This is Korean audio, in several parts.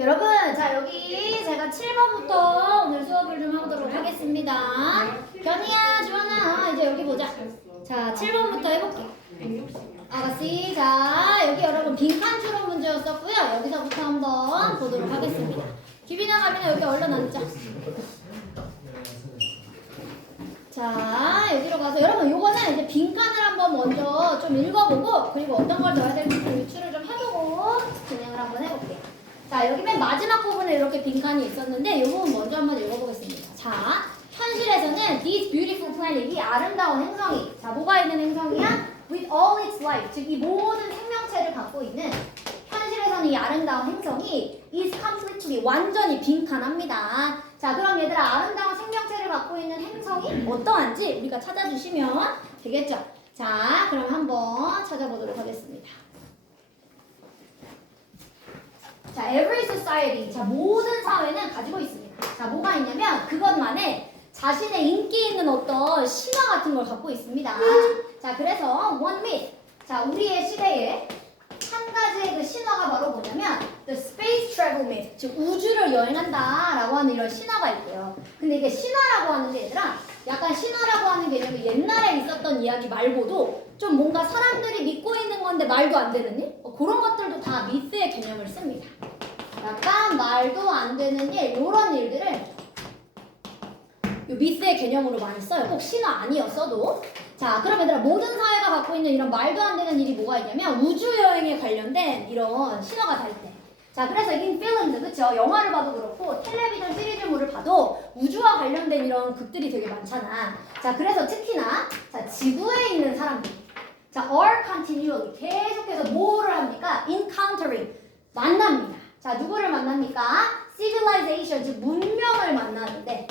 여러분, 자 여기 제가 7번부터 오늘 수업을 좀 하도록 하겠습니다. 견이야, 주원아, 이제 여기 보자. 자, 7번부터 해볼게. 아가씨, 자 여기 여러분 빈칸 추론 문제였었고요. 여기서부터 한번 보도록 하겠습니다. 기빈아, 가빈아 여기 얼른 앉자. 자, 여기로 가서 여러분 요거는 이제 빈칸을 한번 먼저 좀 읽어보고 그리고 어떤 걸 넣어야 될지 유추를 좀 해보고 진행을 한번 해볼게요. 자, 여기 맨 마지막 부분에 이렇게 빈칸이 있었는데 이 부분 먼저 한번 읽어보겠습니다. 자, 현실에서는 this beautiful planet, 이 아름다운 행성이, 자 뭐가 있는 행성이야? With all its life, 즉 이 모든 생명체를 갖고 있는 현실에서는 이 아름다운 행성이 is completely, 완전히 빈칸합니다. 자, 그럼 얘들아, 아름다운 생명체를 갖고 있는 행성이 어떠한지 우리가 찾아주시면 되겠죠? 자, 그럼 한번 찾아보도록 하겠습니다. 자, every society, 자 모든 사회는 가지고 있습니다. 자, 뭐가 있냐면 그것만의 자신의 인기 있는 어떤 신화 같은 걸 갖고 있습니다. 자, 그래서 one myth, 자 우리의 시대에 한 가지의 그 신화가 바로 뭐냐면 the space travel myth, 즉 우주를 여행한다 라고 하는 이런 신화가 있고요. 근데 이게 신화라고 하는 게 얘들아, 약간 신화라고 하는 개념이 옛날에 있었던 이야기 말고도 좀 뭔가 사람들이 믿고 있는 건데 말도 안 되는 일? 그런 것들도 다 미스의 개념을 씁니다. 약간 말도 안 되는 일, 이런 일들을 요 미스의 개념으로 많이 써요. 꼭 신화 아니었어도. 자, 그럼 얘들아, 모든 사회가 갖고 있는 이런 말도 안 되는 일이 뭐가 있냐면 우주여행에 관련된 이런 신화가 다 있대. 자, 그래서 in films, 그쵸? 영화를 봐도 그렇고 텔레비전 시리즈물을 봐도 우주와 관련된 이런 극들이 되게 많잖아. 자, 그래서 특히나 자 지구에 있는 사람들, 자 are continually, 계속해서 뭐를 합니까? encountering, 만납니다. 자, 누구를 만납니까? civilization, 즉 문명을 만나는데,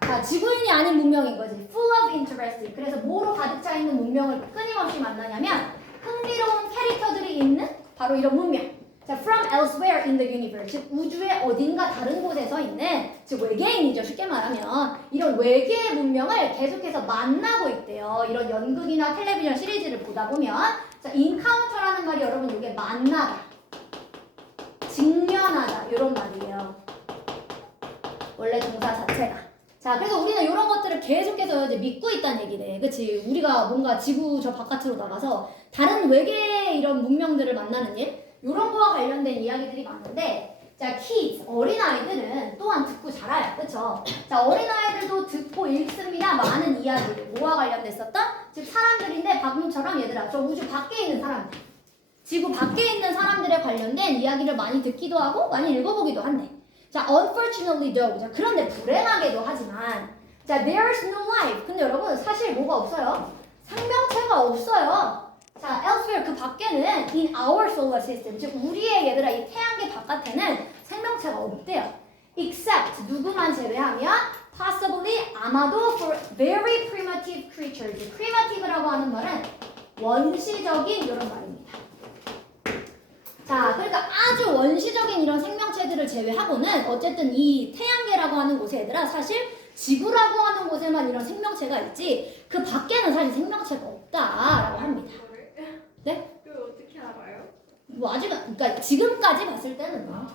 자, 지구인이 아닌 문명인 거지. full of interest. 그래서 뭐로 가득 차 있는 문명을 끊임없이 만나냐면 흥미로운 캐릭터들이 있는 바로 이런 문명. 자, from elsewhere in the universe. 즉 우주의 어딘가 다른 곳에서 있는, 즉 외계인이죠. 쉽게 말하면 이런 외계의 문명을 계속해서 만나고 있대요. 이런 연극이나 텔레비전 시리즈를 보다 보면, 자, encounter라는 말이 여러분 이게 만나다, 직면하다 이런 말이에요. 원래 동사 자체가. 자, 그래서 우리는 이런 것들을 계속해서 이제 믿고 있다는 얘기네. 그치? 우리가 뭔가 지구 저 바깥으로 나가서 다른 외계의 이런 문명들을 만나는 일? 이런 거와 관련된 이야기들이 많은데, 자, kids, 어린아이들은 또한 듣고 자라요. 그쵸? 자, 어린아이들도 듣고 읽습니다. 많은 이야기를. 뭐와 관련됐었던? 즉, 사람들인데, 방금처럼 얘들아, 저 우주 밖에 있는 사람들. 지구 밖에 있는 사람들에 관련된 이야기를 많이 듣기도 하고, 많이 읽어보기도 한대. 자, unfortunately though. 자, 그런데 불행하게도 하지만, 자, there's no life. 근데 여러분, 사실 뭐가 없어요? 생명체가 없어요. 자, elsewhere, 그 밖에는 in our solar system, 즉 우리의 얘들아 이 태양계 바깥에는 생명체가 없대요. except, 누구만 제외하면 possibly, 아마도 for very primitive creatures. primitive라고 하는 말은 원시적인 이런 말입니다. 자, 그러니까 아주 원시적인 이런 생명체들을 제외하고는 어쨌든 이 태양계라고 하는 곳에 얘들아 사실 지구라고 하는 곳에만 이런 생명체가 있지 그 밖에는 사실 생명체가 없다라고 합니다. 네? 그걸 어떻게 알아요? 뭐 아직은, 그러니까 지금까지 봤을 때는 뭐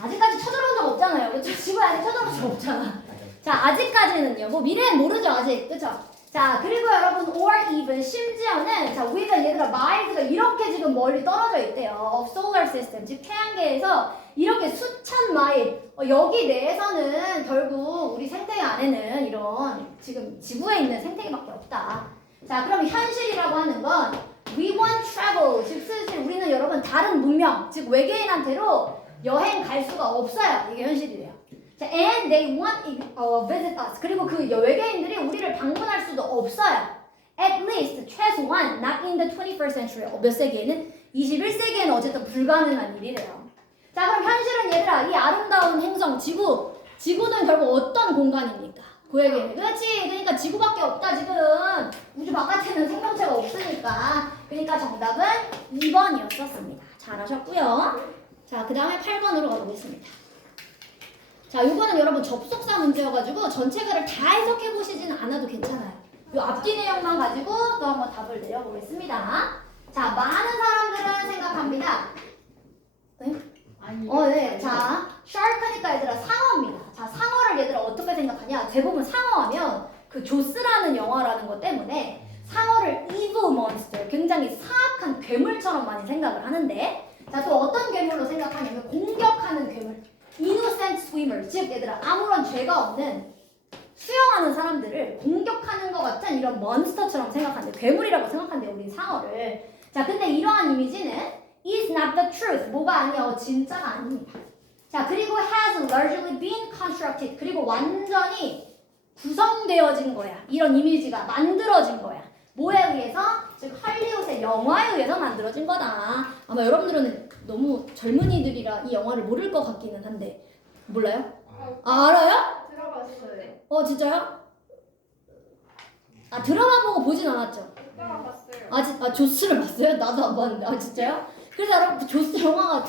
아직까지 쳐들어온 적 없잖아요. 그쵸? 지구에 아직 쳐들어온 적 없잖아. 자, 아직까지는요. 뭐 미래는 모르죠 아직. 그쵸? 자, 그리고 여러분 or even, 심지어는 자 with은 얘들아 miles가 이렇게 지금 멀리 떨어져 있대요. of solar system, 즉 태양계에서 이렇게 수천 마일, 여기 내에서는 결국 우리 생태계 안에는 이런 지금 지구에 있는 생태계밖에 없다. 자, 그럼 현실이라고 하는 건 we want travel, 즉 슬슬 우리는 여러분 다른 문명, 즉 외계인한테로 여행 갈 수가 없어요. 이게 현실이래요. 자, and they want visit us. 그리고 그 외계인들이 우리를 방문할 수도 없어요. At least 최소한 not in the 21st century. 몇 세기에는? 21세기에는 어쨌든 불가능한 일이래요. 자, 그럼 현실은 얘들아 이 아름다운 행성 지구는 결국 어떤 공간입니까? 그 얘기는 그렇지. 그러니까 지구밖에 없다 지금. 우주 바깥에는 생명체가 없으니까. 그러니까 정답은 2번이었었습니다. 잘하셨고요. 자, 그 다음에 8번으로 가보겠습니다. 자, 요거는 여러분 접속사 문제여가지고 전체 글을 다 해석해보시진 않아도 괜찮아요. 요 앞뒤 내용만 가지고 또 한번 답을 내려보겠습니다. 자, 많은 사람들은 생각합니다. 대부분 상어하면 그 조스라는 영화라는 것 때문에 상어를 evil monster, 굉장히 사악한 괴물처럼 많이 생각을 하는데, 자, 또 어떤 괴물로 생각하냐면 공격하는 괴물, innocent swimmer, 즉 얘들아 아무런 죄가 없는 수영하는 사람들을 공격하는 것 같은 이런 몬스터처럼 생각하는데, 괴물이라고 생각하는데 우리 상어를. 자, 근데 이러한 이미지는 is not the truth, 뭐가 아니야, 진짜가 아닙니다. 자, 그리고 has largely been constructed, 그리고 완전히 구성되어진 거야. 이런 이미지가 만들어진 거야. 뭐에 의해서? 즉 할리우드의 영화에 의해서 만들어진 거다. 아마 여러분들은 너무 젊은이들이라 이 영화를 모를 것 같기는 한데, 몰라요? 아, 알아요? 들어봤어요. 진짜요? 아, 드라마 보고 보진 않았죠? 드라마 봤어요. 조스를 봤어요? 나도 안 봤는데. 아, 진짜요? 그래서 여러분 그 조스 영화가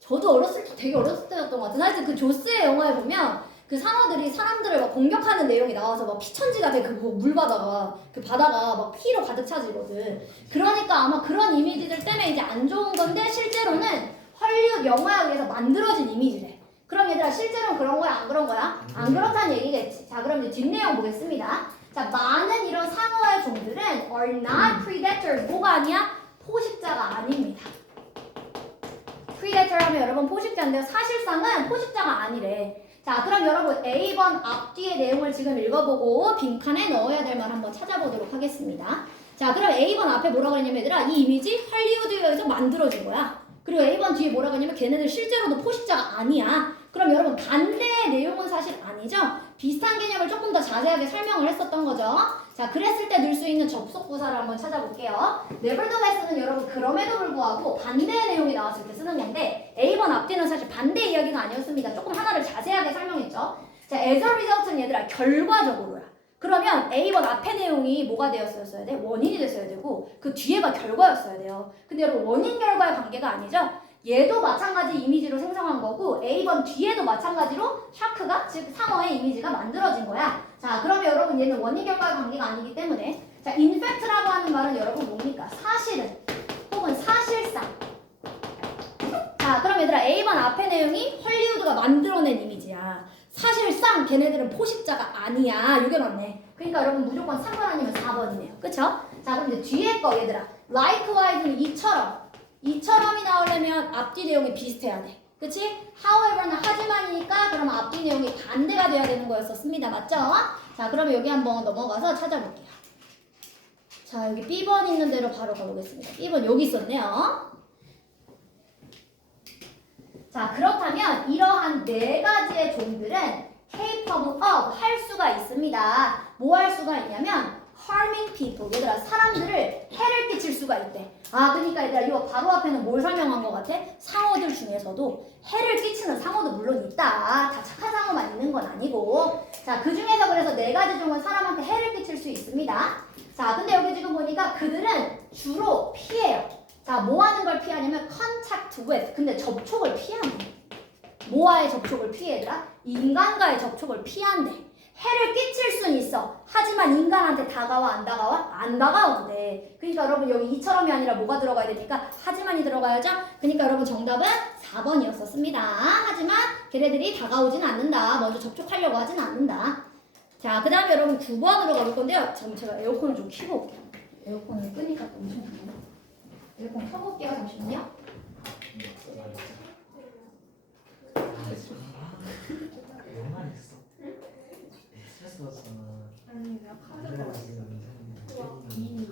저도 어렸을 때, 되게 어렸을 때였던 것 같아요. 하여튼 그 조스의 영화에 보면 그 상어들이 사람들을 막 공격하는 내용이 나와서 막 피천지가 돼. 그 물바다가, 그 바다가 막 피로 가득 차지거든. 그러니까 아마 그런 이미지들 때문에 이제 안 좋은 건데, 실제로는 헐리우드 영화에 의해서 만들어진 이미지래. 그럼 얘들아, 실제로는 그런 거야, 안 그런 거야? 안 그렇다는 얘기겠지. 자, 그럼 이제 뒷내용 보겠습니다. 자, 많은 이런 상어의 종들은 are not predators. 뭐가 아니야? 포식자가 아닙니다. predator 하면 여러분 포식자인데요. 사실상은 포식자가 아니래. 자, 그럼 여러분 A번 앞뒤의 내용을 지금 읽어보고 빈칸에 넣어야 될 말 한번 찾아보도록 하겠습니다. 자, 그럼 A번 앞에 뭐라고 했냐면 얘들아, 이 이미지 할리우드에서 만들어진 거야. 그리고 A번 뒤에 뭐라고 했냐면 걔네들 실제로도 포식자가 아니야. 그럼 여러분 반대의 내용은 사실 아니죠? 비슷한 개념을 조금 더 자세하게 설명을 했었던 거죠. 자, 그랬을 때 넣을 수 있는 접속 부사를 한번 찾아볼게요. nevertheless는 여러분 그럼에도 불구하고 반대의 내용이 나왔을 때 쓰는 건데, A번 앞뒤는 사실 반대 이야기가 아니었습니다. 조금 하나를 자세하게 설명했죠. 자, as a result는 얘들아 결과적으로야. 그러면 A번 앞의 내용이 뭐가 되었어야 돼? 원인이 됐어야 되고 그 뒤에가 결과였어야 돼요. 근데 여러분 원인 결과의 관계가 아니죠? 얘도 마찬가지 이미지로 생성한 거고 A번 뒤에도 마찬가지로 샤크가, 즉 상어의 이미지가 만들어진 거야. 자, 그러면 여러분 얘는 원인 결과의 관계가 아니기 때문에, 자, in fact라고 하는 말은 여러분 뭡니까? 사실은 혹은 사실상. 자, 그럼 얘들아 A번 앞의 내용이 헐리우드가 만들어낸 이미지야. 사실상 걔네들은 포식자가 아니야. 이게 맞네. 그러니까 여러분 무조건 3번 아니면 4번이네요. 그쵸? 자, 그럼 이제 뒤에 거 얘들아, likewise는 이처럼이 나오려면 앞뒤 내용이 비슷해야 돼. 그치? however는 하지만이니까 그러면 앞뒤 내용이 반대가 돼야 되는 거였었습니다. 맞죠? 자, 그러면 여기 한번 넘어가서 찾아볼게요. 자, 여기 B번 있는 대로 바로 가보겠습니다. B번 여기 있었네요. 자, 그렇다면 이러한 네 가지의 종들은 capable of 할 수가 있습니다. 뭐 할 수가 있냐면 harming people, 얘들아 사람들을 해를 끼칠 수가 있대. 아, 그러니까 얘들아 이거 바로 앞에는 뭘 설명한 것 같아? 상어들 중에서도 해를 끼치는 상어도 물론 있다. 다 착한 상어만 있는 건 아니고. 자, 그 중에서 그래서 네 가지 종은 사람한테 해를 끼칠 수 있습니다. 자, 근데 여기 지금 보니까 그들은 주로 피해요. 자, 뭐 하는 걸 피하냐면 contact with, 근데 접촉을 피하네. 뭐와의 접촉을 피해, 얘들아? 인간과의 접촉을 피한대. 해를 끼칠 순 있어. 하지만 인간한테 다가와, 안 다가와? 안 다가온대. 그러니까 여러분 여기 이처럼이 아니라 뭐가 들어가야 되니까 하지만이 들어가야죠. 그러니까 여러분 정답은 4번이었었습니다. 하지만 걔네들이 다가오진 않는다. 먼저 접촉하려고 하진 않는다. 자, 그 다음에 여러분 9번으로 가볼 건데요. 잠 제가 에어컨을 좀 켜고 올게요. 에어컨을 끄니까 또 엄청 좋네. 에어컨 켜고 올게요. 잠시만요. 아니, 내가 카드 봤어. 이미.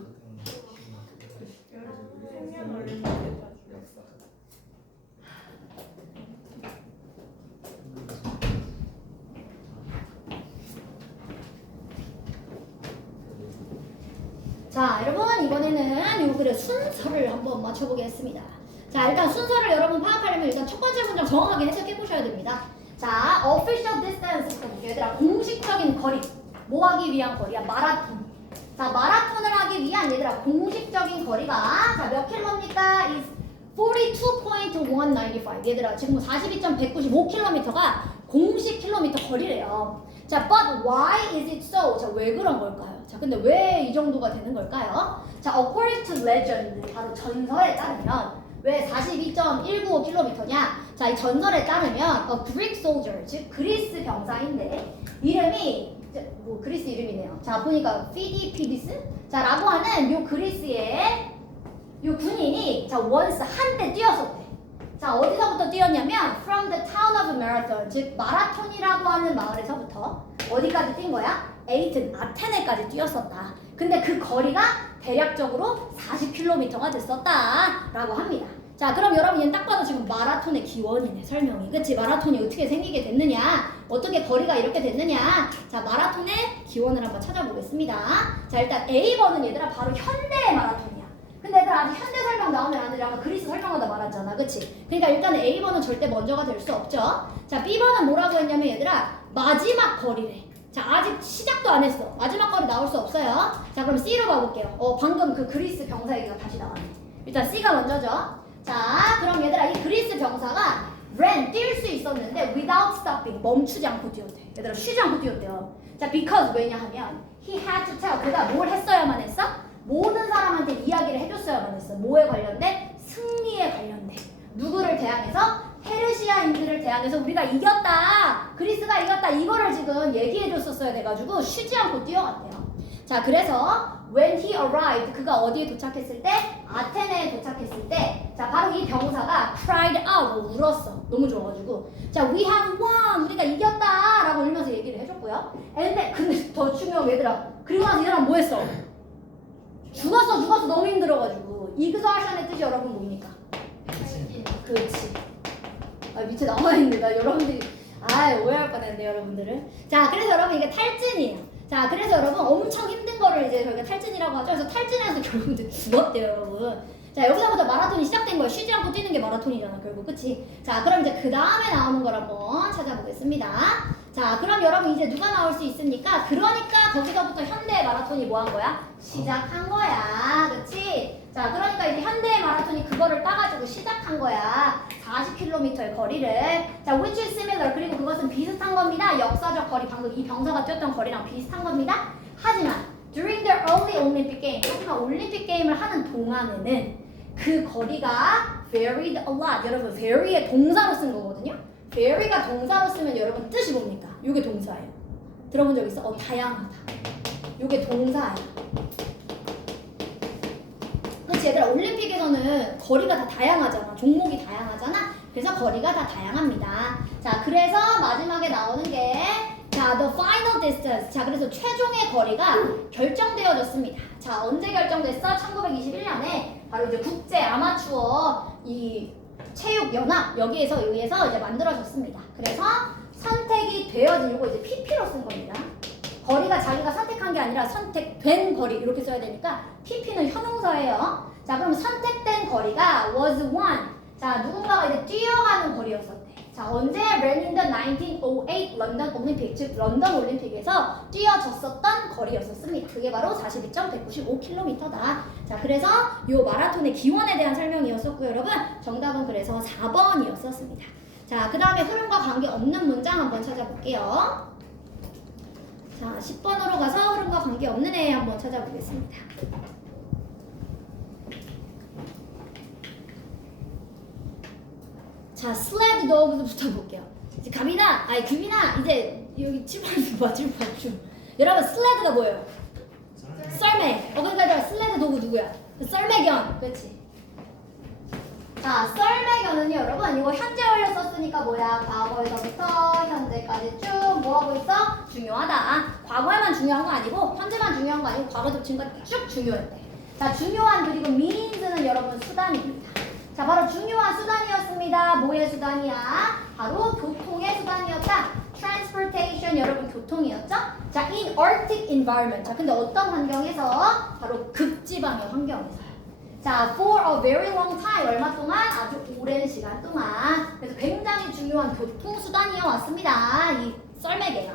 생년 올리는 게 자, 여러분 이번에는 요 글의 순서를 한번 맞춰보겠습니다. 자, 일단 순서를 여러분 파악하려면 일단 첫 번째 문장 정확하게 해석해 보셔야 됩니다. 자, official distance 볼게요. 얘들아, 공식적인 거리. 뭐 하기 위한 거리야? 마라톤. 자, 마라톤을 하기 위한 얘들아 공식적인 거리가 자, 몇 킬로입니까? is 42.195. 얘들아, 지금 42.195km가 공식 킬로미터 거리래요. 자, but why is it so? 자, 왜 그런 걸까요? 자, 근데 왜 이 정도가 되는 걸까요? 자, according to legend, 바로 전설에 따르면 왜 42.195km냐? 자, 이 전설에 따르면 a Greek soldier, 즉 그리스 병사인데 이름이 뭐 그리스 이름이네요. 자 보니까 피디피디스 자라고 하는 요 그리스의 요 군인이 자 once 한때 뛰었었대. 자 어디서부터 뛰었냐면 from the town of Marathon 즉 마라톤이라고 하는 마을에서부터 어디까지 뛴 거야? 에이튼 아테네까지 뛰었었다. 근데 그 거리가 대략적으로 40km가 됐었다라고 합니다. 자 그럼 여러분 얘는 딱 봐도 지금 마라톤의 기원이네 설명이. 그치? 마라톤이 어떻게 생기게 됐느냐, 어떻게 거리가 이렇게 됐느냐. 자 마라톤의 기원을 한번 찾아보겠습니다. 자 일단 A번은 얘들아 바로 현대의 마라톤이야. 근데 얘들아 아직 현대 설명 나오면 안 돼. 아까 그리스 설명하다 말았잖아. 그치? 그러니까 일단 A번은 절대 먼저가 될 수 없죠. 자 B번은 뭐라고 했냐면 얘들아 마지막 거리래. 자 아직 시작도 안 했어. 마지막 거리 나올 수 없어요. 자 그럼 C로 가볼게요. 방금 그 그리스 병사 얘기가 다시 나왔네. 일단 C가 먼저죠. 자 그럼 얘들아 이 그리스 병사가 ran 뛸 수 있었는데 without stopping 멈추지 않고 뛰었대. 얘들아 쉬지 않고 뛰었대요. 자 because 왜냐하면 he had to tell 그가 뭘 했어야만 했어? 모든 사람한테 이야기를 해줬어야만 했어. 뭐에 관련된? 승리에 관련된. 누구를 대항해서? 페르시아인들을 대항해서 우리가 이겼다. 그리스가 이겼다. 이거를 지금 얘기해줬었어야 돼가지고 쉬지 않고 뛰어갔대요. 자 그래서 when he arrived 그가 어디에 도착했을 때? 아테네에 도착했을 때 자 바로 이 병사가 cried out 울었어. 너무 좋아가지고 자 we have won 우리가 이겼다 라고 울면서 얘기를 해줬고요. 근데 더 중요한 게 얘들아 그리고 나서 이 사람 뭐 했어? 죽었어 너무 힘들어가지고 이그저션의 뜻이 여러분 뭡니까? 그렇지. 밑에 나와있는데 나 여러분들이 오해할 뻔했네 여러분들은. 자 그래서 여러분 이게 탈진이에요. 자 그래서 여러분 엄청 힘든 거를 이제 저희가 탈진이라고 하죠. 그래서 탈진해서 결국 이제 죽었대요 여러분. 자 여기서부터 마라톤이 시작된 거예요. 쉬지 않고 뛰는 게 마라톤이잖아 결국. 그치? 자 그럼 이제 그 다음에 나오는 걸 한번 찾아보겠습니다. 자 그럼 여러분 이제 누가 나올 수 있습니까? 그러니까 거기서부터 현대의 마라톤이 뭐 한 거야? 시작한 거야. 그치? 자 그러니까 이제 현대의 마라톤이 그거를 따가지고 시작한 거야. 40km의 거리를. 자 which is similar 그리고 그것은 비슷한 겁니다. 역사적 거리 방금 이 병사가 뛰었던 거리랑 비슷한 겁니다. 하지만 during the early Olympic game 하지만 올림픽 게임을 하는 동안에는 그 거리가 varied a lot. 여러분 vary의 동사로 쓴 거거든요. vary가 동사로 쓰면 여러분 뜻이 뭡니까? 요게 동사예요. 들어본 적 있어? 다양하다. 요게 동사예요. 그치 얘들아 올림픽에서는 거리가 다 다양하잖아. 종목이 다양하잖아. 그래서 거리가 다 다양합니다. 자 그래서 마지막에 나오는 게 자 the final distance. 자 그래서 최종의 거리가 결정되어졌습니다. 자 언제 결정됐어? 1921년에 바로 이제 국제 아마추어 이 체육연합 여기에서 의해서 이제 만들어졌습니다. 그래서 선택이 되어지고 이제 PP로 쓴 겁니다. 거리가 자기가 선택한 게 아니라 선택된 거리 이렇게 써야 되니까 PP는 형용사예요. 자 그럼 선택된 거리가 was won. 자 누군가가 이제 뛰어가는 거리였었대. 자 언제 ran in the 1908 런던 올림픽 즉 런던 올림픽에서 뛰어졌었던 거리였었습니다. 그게 바로 42.195km다. 자 그래서 요 마라톤의 기원에 대한 설명이었었고요 여러분. 정답은 그래서 4번이었었습니다. 자 그 다음에 흐름과 관계없는 문장 한번 찾아볼게요. 자 10번으로 가서 흐름과 관계없는 애 한번 찾아보겠습니다. 자 슬레드 도그부터 볼게요. 이제 규빈아 이제 여기 칠판 봐. 여러분 슬레드가 뭐예요? 썰매. 그러니까 슬레드 도구 누구야? 썰매견. 그렇지. 자 썰매견은요 여러분 이거 현재 완료 썼으니까 뭐야? 과거에서부터 현재까지 쭉 뭐하고 있어? 중요하다. 과거에만 중요한 거 아니고 현재만 중요한 거 아니고 과거도 지금까지 쭉 중요했대. 자 중요한 그리고 means는 여러분 수단입니다. 자 바로 중요한 수단이었습니다. 뭐의 수단이야? 바로 교통의 수단이었다. transportation 여러분 교통이었죠? 자 in Arctic environment. 자 근데 어떤 환경에서? 바로 극지방의 환경에서요. 자 for a very long time 얼마 동안? 아주 오랜 시간 동안. 그래서 굉장히 중요한 교통 수단이어 왔습니다. 이 썰매개가.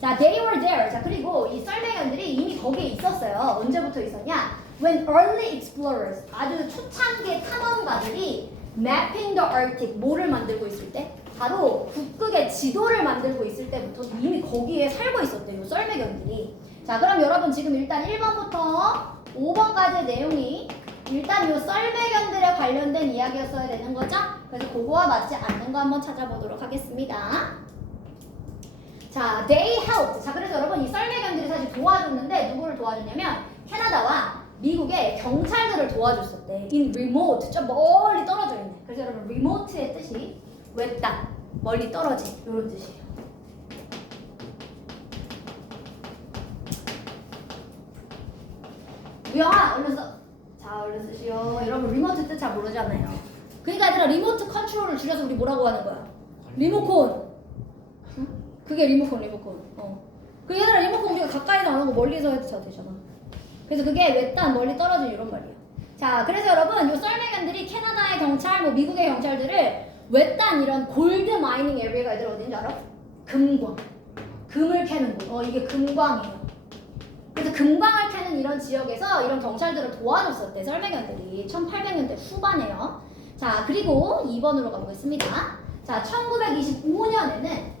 자 they were there. 자 그리고 이 썰매견들이 이미 거기에 있었어요. 언제부터 있었냐? When early explorers, 아주 초창기 탐험가들이 mapping the Arctic, 뭐를 만들고 있을 때? 바로 북극의 지도를 만들고 있을 때부터 이미 거기에 살고 있었대요, 썰매견들이. 자, 그럼 여러분 지금 일단 1번부터 5번까지의 내용이 일단 요 썰매견들에 관련된 이야기였어야 되는 거죠? 그래서 그거와 맞지 않는 거 한번 찾아보도록 하겠습니다. 자, they helped. 자, 그래서 여러분 이 썰매견들이 사실 도와줬는데 누구를 도와줬냐면 캐나다와 미국의 경찰들을 도와줬었대. in remote, 좀 멀리 떨어져 있네. 그래서 여러분 remote의 뜻이 외딴, 멀리 떨어진 이런 뜻이에요. 우영아, 얼른 써. 자, 얼른 쓰시오. 여러분 리모트 뜻 잘 모르잖아요. 그러니까 얘들아 리모트 컨트롤을 줄여서 우리 뭐라고 하는 거야? 리모콘. 응? 그게 리모콘. 그 얘들아 리모콘 우리가 가까이서 안 하고 멀리서 해도 되잖아. 그래서 그게 외딴 멀리 떨어진 이런 말이야. 자, 그래서 여러분 요 썰매견들이 캐나다의 경찰, 뭐 미국의 경찰들을 외딴 이런 골드 마이닝 에리어가 얘들 어딘지 알아? 금광. 금을 캐는 곳. 이게 금광이에요. 그래서 금광을 캐는 이런 지역에서 이런 경찰들을 도와줬었대, 썰매견들이. 1800년대 후반에요. 자, 그리고 2번으로 가보겠습니다. 자, 1925년에는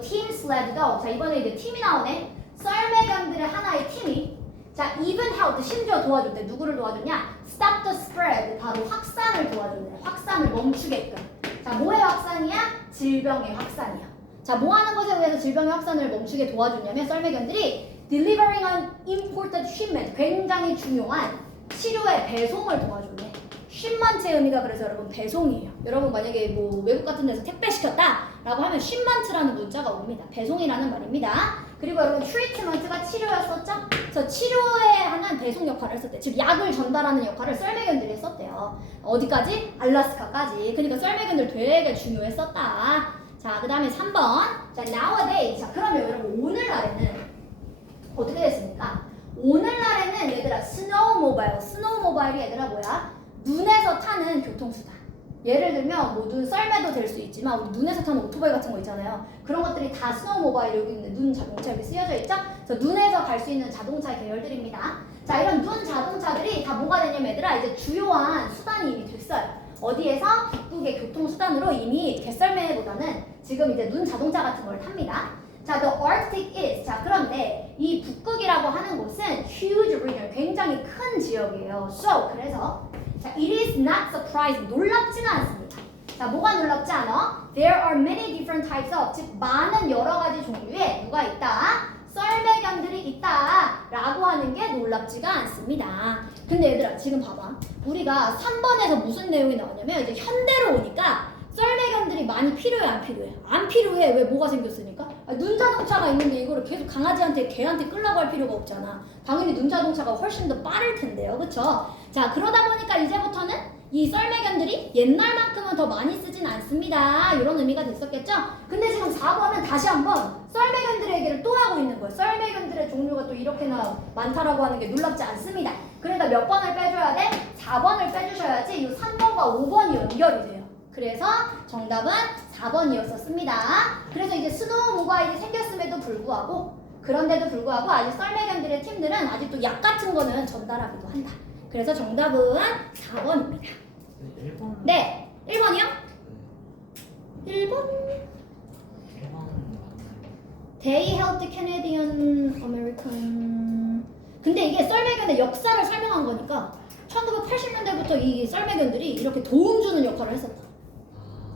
팀 슬래드 дог. 자, 이번에 이제 팀이 나오네. 썰매견들의 하나의 팀이 자, even helped, 심지어 도와줬대. 누구를 도와줬냐? stop the spread, 바로 확산을 도와줬네. 확산을 멈추게끔. 자, 뭐의 확산이야? 질병의 확산이야. 자, 뭐 하는 것에 의해서 질병의 확산을 멈추게 도와줬냐면 썰매견들이 delivering an important shipment, 굉장히 중요한 치료의 배송을 도와줬네. shipment의 의미가 그래서 여러분 배송이에요. 여러분 만약에 뭐 외국 같은 데서 택배 시켰다 라고 하면 shipment라는 문자가 옵니다. 배송이라는 말입니다. 그리고 여러분 treatment가 치료였었죠? 그래서 치료에 하는 배송 역할을 했었대. 즉 약을 전달하는 역할을 썰매견들이 했었대요. 어디까지? 알라스카까지. 그러니까 썰매견들 되게 중요했었다. 자, 그 다음에 3번. 자, nowadays. 자, 그러면 여러분 오늘날에는 어떻게 됐습니까? 오늘날에는 얘들아 스노우모바일이 얘들아 뭐야? 눈에서 타는 교통수단. 예를 들면 뭐 눈 썰매도 될 수 있지만 우리 눈에서 타는 오토바이 같은 거 있잖아요. 그런 것들이 다 스노우모바일 여기 있는데 눈 자동차 여기 쓰여져 있죠? 그래서 눈에서 갈 수 있는 자동차 계열들입니다. 자, 이런 눈 자동차들이 다 뭐가 되냐면 얘들아 이제 주요한 수단이 이미 됐어요. 어디에서? 북극의 교통수단으로 이미 개썰매보다는 지금 이제 눈 자동차 같은 걸 탑니다. 자, the Arctic is. 자, 그런데 이 북극이라고 하는 곳은 huge region, 굉장히 큰 지역이에요. So, 그래서 자, it is not surprising. 놀랍지는 않습니다. 자, 뭐가 놀랍지 않아? There are many different types of, 즉 많은 여러 가지 종류의 누가 있다? 썰매견들이 있다 라고 하는 게 놀랍지가 않습니다. 근데 얘들아 지금 봐봐. 우리가 3번에서 무슨 내용이 나오냐면 이제 현대로 오니까 썰매견들이 많이 필요해 안 필요해? 안 필요해. 왜? 뭐가 생겼으니까? 눈 자동차가 있는데 이거를 계속 강아지한테 개한테 끌라고 할 필요가 없잖아. 당연히 눈 자동차가 훨씬 더 빠를 텐데요. 그쵸? 자, 그러다 보니까 이제부터는 이 썰매견들이 옛날만큼은 더 많이 쓰진 않습니다. 이런 의미가 됐었겠죠? 근데 지금 4번은 다시 한번 썰매견들의 얘기를 또 하고 있는 거예요. 썰매견들의 종류가 또 이렇게나 많다라고 하는 게 놀랍지 않습니다. 그러니까 몇 번을 빼줘야 돼? 4번을 빼주셔야지 이 3번과 5번이 연결이 돼요. 그래서 정답은 4번이었었습니다. 그래서 이제 스노우모바일이 생겼음에도 불구하고 그런데도 불구하고 아직 썰매견들의 팀들은 아직도 약 같은 거는 전달하기도 한다. 그래서 정답은 4번입니다. 1번. 네, 1번이요? 1번. 1번. They helped Canadian American. 근데 이게 썰매견의 역사를 설명한 거니까 1980년대부터 이 썰매견들이 이렇게 도움 주는 역할을 했었다.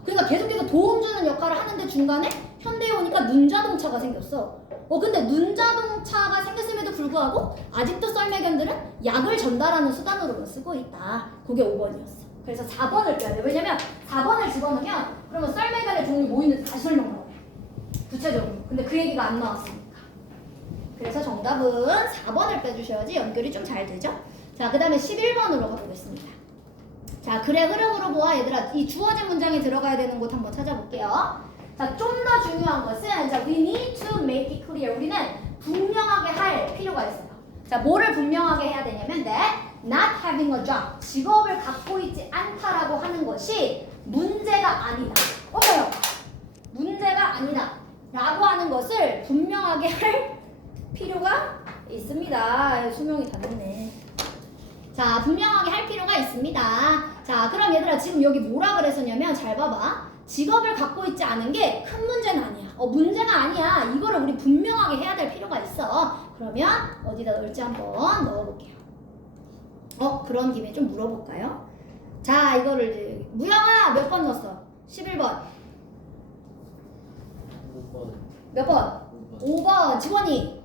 그러니까 계속해서 도움 주는 역할을 하는데 중간에 현대에 오니까 눈자동차가 생겼어. 근데 눈자동차가 생겼음에도 불구하고 아직도 썰매견들은 약을 전달하는 수단으로만 쓰고 있다. 그게 5번이었어. 그래서 4번을 빼야 돼. 왜냐면 4번을 집어넣으면 그러면 썰매견의 종류 뭐 있는지 다시 설명 나와요. 구체적으로. 근데 그 얘기가 안 나왔으니까. 그래서 정답은 4번을 빼주셔야지 연결이 좀 잘 되죠. 자, 그 다음에 11번으로 가보겠습니다. 자, 글의 흐름으로 보아 얘들아 이 주어진 문장에 들어가야 되는 곳 한번 찾아볼게요. 자, 좀 더 중요한 것은 자, we need to make it clear. 우리는 분명하게 할 필요가 있어요. 자, 뭐를 분명하게 해야 되냐면 not having a job, 직업을 갖고 있지 않다라고 하는 것이 문제가 아니다. 어때요? 문제가 아니다 라고 하는 것을 분명하게 할 필요가 있습니다. 수명이 다 됐네. 자, 분명하게 할 필요가 있습니다. 자, 그럼 얘들아 지금 여기 뭐라 그랬었냐면 잘 봐봐. 직업을 갖고 있지 않은 게 큰 문제는 아니야. 문제가 아니야. 이거를 우리 분명하게 해야 될 필요가 있어. 그러면 어디다 넣을지 한번 넣어볼게요. 그런 김에 좀 물어볼까요? 자, 이거를 이제 무영아 몇 번 넣었어? 11번. 5번. 몇 번? 5번. 지원이.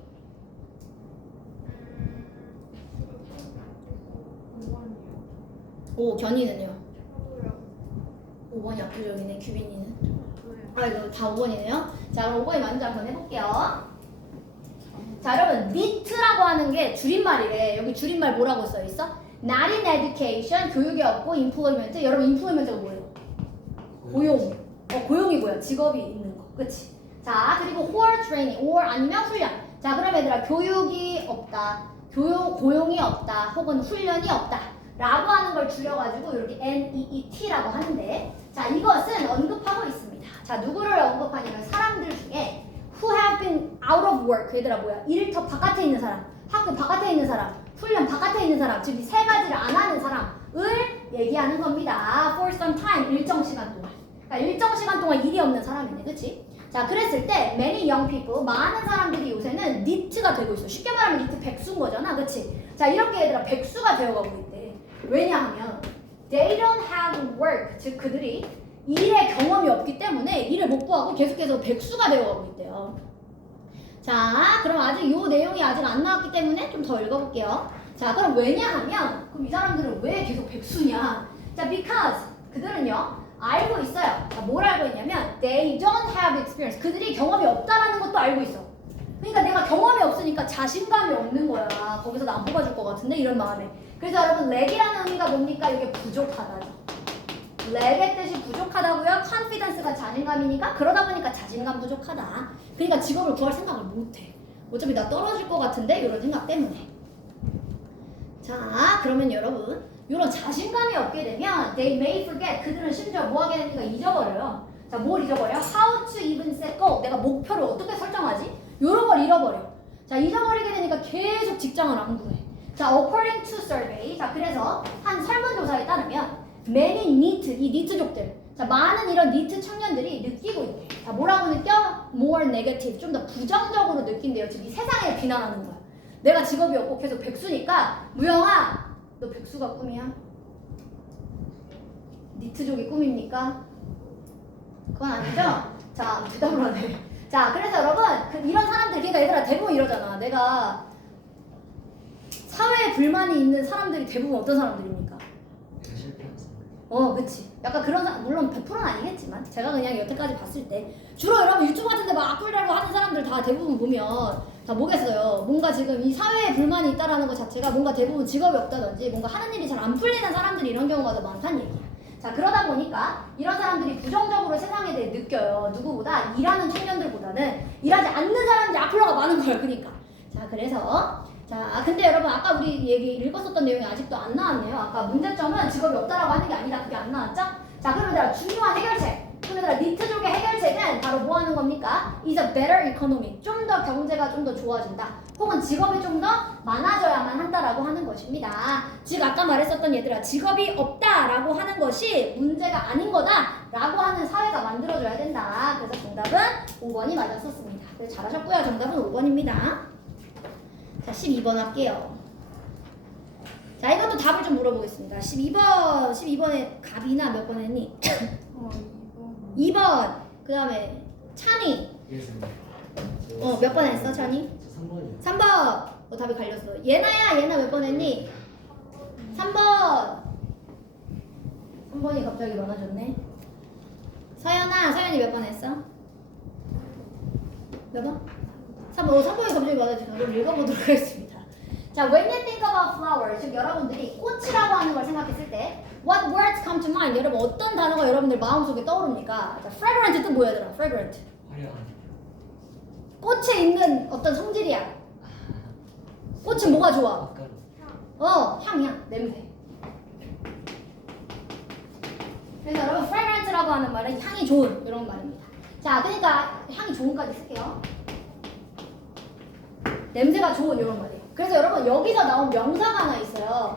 5. 견이는요? 5번이 압도적이네. 규빈이는. 아 이거 다 5번이네요. 자 그럼 5번이 먼저 한번 해볼게요. 자 여러분 NEET라고 하는 게 줄임말이래. 여기 줄임말 뭐라고 써있어? Not in education, 교육이 없고 employment. 여러분 employment가 뭐예요? 고용. 고용이고요. 직업이 있는 거. 그치? 자 그리고 or training, or 아니면 훈련. 자 그럼 얘들아 교육이 없다. 고용이 없다. 혹은 훈련이 없다. 라고 하는 걸 줄여가지고 이렇게 NEET라고 하는데 자 이것은 언급하고 있습니다. 자 누구를 언급하냐면 사람들 중에 who have been out of work 얘들아 뭐야 일터 바깥에 있는 사람 학교 바깥에 있는 사람 훈련 바깥에 있는 사람 즉 이 세 가지를 안 하는 사람을 얘기하는 겁니다. for some time 일정 시간 동안 그러니까 일정 시간 동안 일이 없는 사람이네 그치? 자 그랬을 때 many young people 많은 사람들이 요새는 NEET가 되고 있어. 쉽게 말하면 NEET 백수인 거잖아 그치? 자 이렇게 얘들아 백수가 되어가고 있대. 왜냐하면 they don't have work 즉 그들이 일의 경험이 없기 때문에 일을 못 구하고 계속해서 백수가 되어가고 있대요. 자 그럼 아직 이 내용이 아직 안 나왔기 때문에 좀 더 읽어볼게요. 자 그럼 왜냐하면 그럼 이 사람들은 왜 계속 백수냐? 자 because 그들은요 알고 있어요. 자, 뭘 알고 있냐면 they don't have experience 그들이 경험이 없다라는 것도 알고 있어. 그러니까 내가 경험이 없으니까 자신감이 없는 거야. 거기서 나 안 뽑아줄 것 같은데 이런 마음에. 그래서 여러분 렉이라는 의미가 뭡니까? 이게 부족하다죠. 렉의 뜻이 부족하다고요. confidence가 자신감이니까 그러다 보니까 자신감 부족하다. 그러니까 직업을 구할 생각을 못해. 어차피 나 떨어질 것 같은데 이런 생각 때문에. 자 그러면 여러분 이런 자신감이 없게 되면 they may forget 그들은 심지어 뭐 하게 되니까 잊어버려요. 자 뭘 잊어버려? how to even set goal 내가 목표를 어떻게 설정하지? 이런 걸 잃어버려. 자 잊어버리게 되니까 계속 직장을 안 구해. 자 according to survey 자 그래서 한 설문조사에 따르면 many NEET 이 NEET족들 자 많은 이런 NEET 청년들이 느끼고 있대. 자 뭐라고 느껴? more negative 좀 더 부정적으로 느낀대요. 즉 이 세상을 비난하는 거야. 내가 직업이 없고 계속 백수니까 무영아 너 백수가 꿈이야? NEET족이 꿈입니까? 그건 아니죠? 자 대답을 하네. 자 그래서 여러분 이런 사람들 그러니까 얘들아 대부분 이러잖아. 내가 사회에 불만이 있는 사람들이 대부분 어떤 사람들입니까? 그치. 약간 그런 사람, 물론 100%는 아니겠지만 제가 그냥 여태까지 봤을 때 주로 여러분 유튜브 같은 데 막 악플 달고 하는 사람들 다 대부분 보면 다 뭐겠어요. 뭔가 지금 이 사회에 불만이 있다라는 것 자체가 뭔가 대부분 직업이 없다든지 뭔가 하는 일이 잘 안 풀리는 사람들이 이런 경우가 더 많다는 얘기야. 자 그러다 보니까 이런 사람들이 부정적으로 세상에 대해 느껴요. 누구보다 일하는 청년들보다는 일하지 않는 사람들이 악플러가 많은 거예요. 그러니까 자 그래서 자 근데 여러분 아까 우리 얘기 읽었었던 내용이 아직도 안 나왔네요. 아까 문제점은 직업이 없다라고 하는 게 아니라 그게 안 나왔죠? 자 그러면 얘들아 중요한 해결책 그럼 얘들아 니트족의 해결책은 바로 뭐 하는 겁니까? is a better economy 좀 더 경제가 좀 더 좋아진다 혹은 직업이 좀 더 많아져야만 한다라고 하는 것입니다. 즉 아까 말했었던 얘들아 직업이 없다라고 하는 것이 문제가 아닌 거다라고 하는 사회가 만들어져야 된다. 그래서 정답은 5번이 맞았었습니다. 그래서 잘하셨고요. 정답은 5번입니다. 자 12번 할게요. 자 이것도 답을 좀 물어보겠습니다. 12번에 갑이나 몇 번 했니? 2번 그 다음에 찬이 몇 번 했어 찬이? 3번이요. 3번 답이 갈렸어. 얘나 몇 번 했니? 3번 3번이 갑자기 많아졌네. 서연이 몇 번 했어? 몇 번? 3번이 갑자기 많아졌어. 그럼 읽어보도록 하겠습니다. 자, when you think about flowers, 즉 여러분들이 꽃이라고 하는 걸 생각했을 때 what words come to mind? 여러분 어떤 단어가 여러분들 마음속에 떠오릅니까? 자, fragrant 뜻 뭐야 얘들아? fragrant 화려한. 꽃에 있는 어떤 성질이야. 꽃은 뭐가 좋아? 향, 냄새. 그래서 여러분 fragrant라고 하는 말은 향이 좋은 이런 말입니다. 자, 그러니까 향이 좋은까지 쓸게요. 냄새가 좋은 이런 말이에요. 그래서 여러분 여기서 나온 명사가 하나 있어요.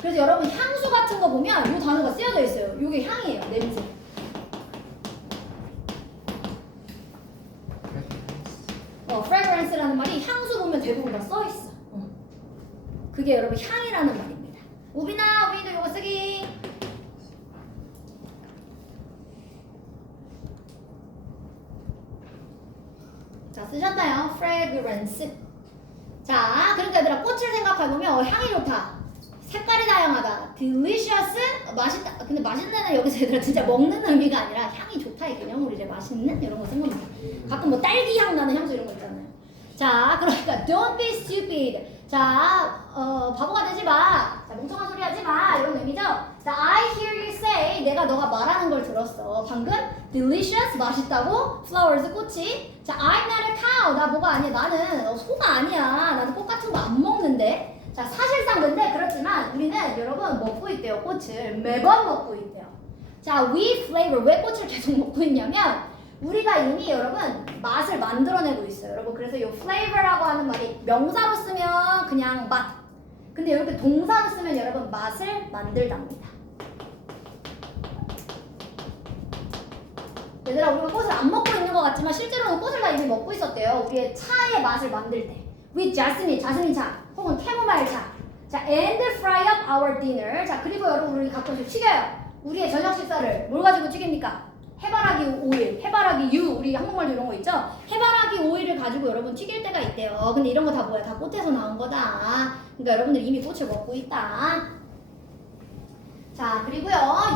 그래서 여러분 향수 같은 거 보면 이 단어가 쓰여져 있어요. 이게 향이에요. 냄새. fragrance라는 말이 향수 보면 대부분 다 써 있어. 그게 여러분 향이라는 말입니다. 우빈이도 이거 쓰기. 자, 쓰셨나요? fragrance. 자, 그러니까 얘들아 꽃을 생각해보면 향이 좋다. 색깔이 다양하다. delicious. 맛있다. 근데 맛있는 애는 여기서 얘들아 진짜 먹는 의미가 아니라 향이 좋다 이 개념으로 이제 맛있는 이런 거 쓴 겁니다. 가끔 뭐 딸기 향 나는 향수 이런 거 있잖아요. 자, 그러니까 don't be stupid. 자, 바보가 되지 마. 자, 멍청한 소리 하지 마. 이런 의미죠. 자, I hear you say. 내가 너가 말하는 걸 들었어. 방금 delicious 맛있다고. flowers 꽃이. 자, I'm not a cow. 나 뭐가 아니야. 나는 소가 아니야. 나는 꽃 같은 거 안 먹는데. 자, 사실상 근데 그렇지만 우리는 여러분 먹고 있대요. 꽃을 매번 먹고 있대요. 자, we flavor. 왜 꽃을 계속 먹고 있냐면 우리가 이미 여러분 맛을 만들어내고 있어요. 여러분 그래서 이 flavor라고 하는 말이 명사로 쓰면 그냥 맛. 근데 이렇게 동사로 쓰면 여러분 맛을 만들답니다. 얘들아 우리가 꽃을 안 먹고 있는 것 같지만 실제로는 꽃을 다 이미 먹고 있었대요. 우리의 차의 맛을 만들 때. with jasmine, 자스민 차 혹은 캐모마일 차. 자, and fry up our dinner. 자, 그리고 여러분 우리 가끔씩 튀겨요. 우리의 저녁 식사를 뭘 가지고 튀깁니까? 해바라기 오일, 해바라기 유, 우리 한국말도 이런 거 있죠? 해바라기 오일을 가지고 여러분 튀길 때가 있대요. 근데 이런 거 다 뭐야? 다 꽃에서 나온 거다. 그러니까 여러분들 이미 꽃을 먹고 있다. 자, 그리고요,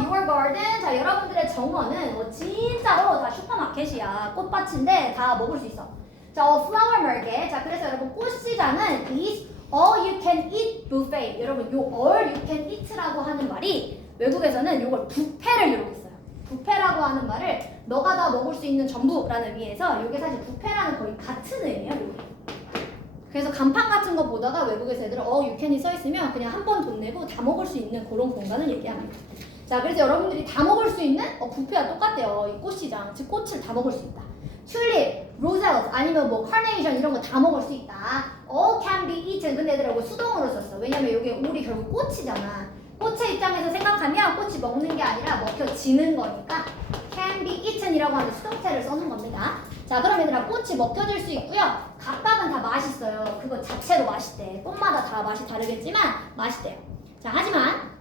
your garden. 자, 여러분들의 정원은 진짜로 다 슈퍼마켓이야. 꽃밭인데 다 먹을 수 있어. 자, flower market. 자, 그래서 여러분 꽃시장은 is all you can eat buffet. 여러분, 요 all you can eat라고 하는 말이 외국에서는 요걸 뷔페를 이렇게 써요. 뷔페라고 하는 말을 너가 다 먹을 수 있는 전부라는 의미에서 이게 사실 뷔페라는 거의 같은 의미예요. 요게. 그래서 간판 같은 거 보다가 외국에서 애들은 you can이 써 있으면 그냥 한 번 돈 내고 다 먹을 수 있는 그런 공간을 얘기합니다. 자, 그래서 여러분들이 다 먹을 수 있는 뷔페와 똑같대요. 이 꽃시장, 즉 꽃을 다 먹을 수 있다. 튤립, 로젤 아니면 뭐 카네이션 이런 거 다 먹을 수 있다. all can be eaten. 근데 얘들아 이거 수동으로 썼어. 왜냐면 이게 우리 결국 꽃이잖아. 꽃의 입장에서 생각하면 꽃이 먹는 게 아니라 먹혀지는 거니까 can be eaten이라고 하는 수동태를 써는 겁니다. 자, 그럼 얘들아 꽃이 먹혀질 수 있고요. 각각은 다 맛있어요. 그거 자체로 맛있대. 꽃마다 다 맛이 다르겠지만 맛있대요. 자, 하지만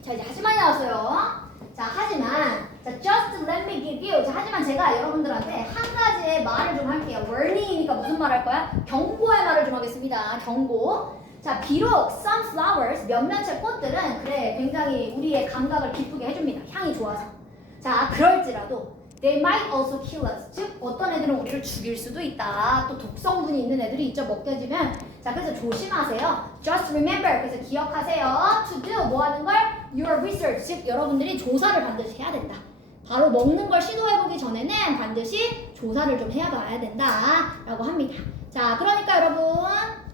자 이제 하지만이 나왔어요. 자, 하지만 자, just let me give you. 자, 하지만 제가 여러분들한테 한 가지의 말을 좀 할게요. warning이니까 무슨 말 할 거야? 경고의 말을 좀 하겠습니다. 경고. 자, 비록 some flowers, 몇몇의 꽃들은 그래 굉장히 우리의 감각을 기쁘게 해줍니다. 향이 좋아서. 자, 그럴지라도 they might also kill us. 즉 어떤 애들은 우리를 죽일 수도 있다. 또 독성분이 있는 애들이 있죠. 먹혀지면. 자, 그래서 조심하세요. Just remember. 그래서 기억하세요. To do 뭐 하는 걸? Your research. 즉 여러분들이 조사를 반드시 해야 된다. 바로 먹는 걸 시도해보기 전에는 반드시 조사를 좀 해봐야 된다라고 합니다. 자, 그러니까 여러분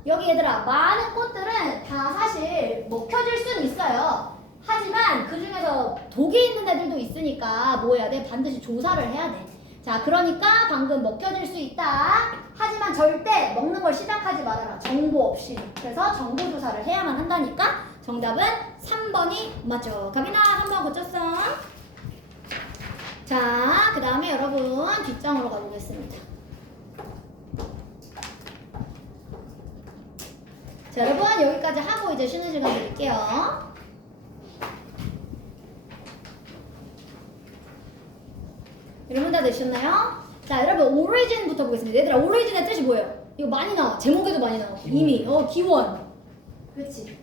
여기 얘들아 많은 꽃들은 다 사실 먹혀질 수는 있어요. 하지만 그 중에서 독이 있는 애들도 있으니까 뭐 해야 돼? 반드시 조사를 해야 돼. 자, 그러니까 방금 먹혀질 수 있다. 하지만 절대 먹는 걸 시작하지 말아라. 정보 없이. 그래서 정보 조사를 해야만 한다니까 정답은 3번이 맞죠. 가빈아 3번 고쳤어. 자, 그 다음에 여러분 뒷장으로 가보겠습니다. 자, 여러분 여기까지 하고 이제 쉬는 시간 드릴게요. 여러분 다 되셨나요? 자, 여러분 오리진부터 보겠습니다. 얘들아 오리진의 뜻이 뭐예요? 이거 많이 나와. 제목에도 많이 나와. 이미 기원. 그렇지.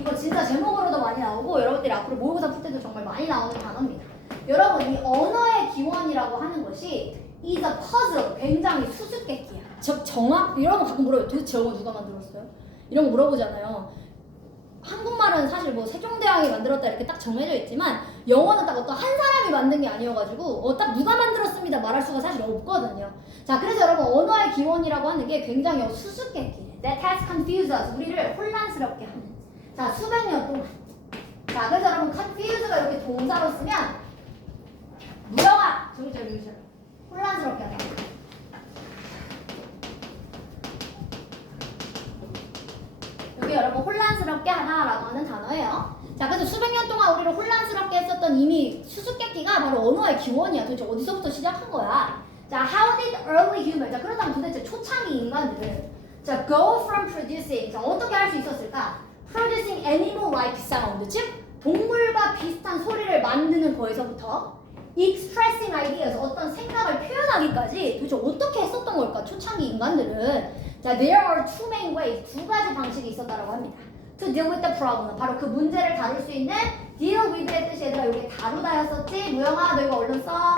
이거 진짜 제목으로도 많이 나오고 여러분들이 앞으로 모의고사 풀 때도 정말 많이 나오는 단어입니다. 여러분 이 언어의 기원이라고 하는 것이 is a puzzle. 굉장히 수수께끼야. 즉 정확 이런 거 가끔 물어요. 도대체 저거 누가 만들었어요? 이런 거 물어보잖아요. 한국말은 사실 뭐 세종대왕이 만들었다 이렇게 딱 정해져 있지만 영어는 딱 어떤 한 사람이 만든 게 아니어가지고 딱 누가 만들었습니다 말할 수가 사실 없거든요. 자, 그래서 여러분 언어의 기원이라고 하는 게 굉장히 수수께끼. That has confused us. 우리를 혼란스럽게 하는. 자, 수백 년 동안. 자, 그래서 여러분 confuse가 이렇게 동사로 쓰면 무정아 저기 혼란스럽게 하다. 여기 여러분 혼란스럽게 하다라고 하는 단어예요. 자, 그래서 수백 년 동안 우리를 혼란스럽게 했었던 이미 수수께끼가 바로 언어의 기원이야. 도대체 어디서부터 시작한 거야? 자, how did early humans, 자, 그렇다면 도대체 초창기 인간들은 자, go from producing, 자, 어떻게 할 수 있었을까? producing animal-like sound, 즉 동물과 비슷한 소리를 만드는 거에서부터 expressing ideas, 어떤 생각을 표현하기까지 도대체 어떻게 했었던 걸까? 초창기 인간들은. 자, there are two main ways, 두 가지 방식이 있었다라고 합니다. To deal with the problem, 바로 그 문제를 다룰 수 있는 deal with의 뜻이 얘들아 여기 다루다였었지? 무영아 너 이거 얼른 써.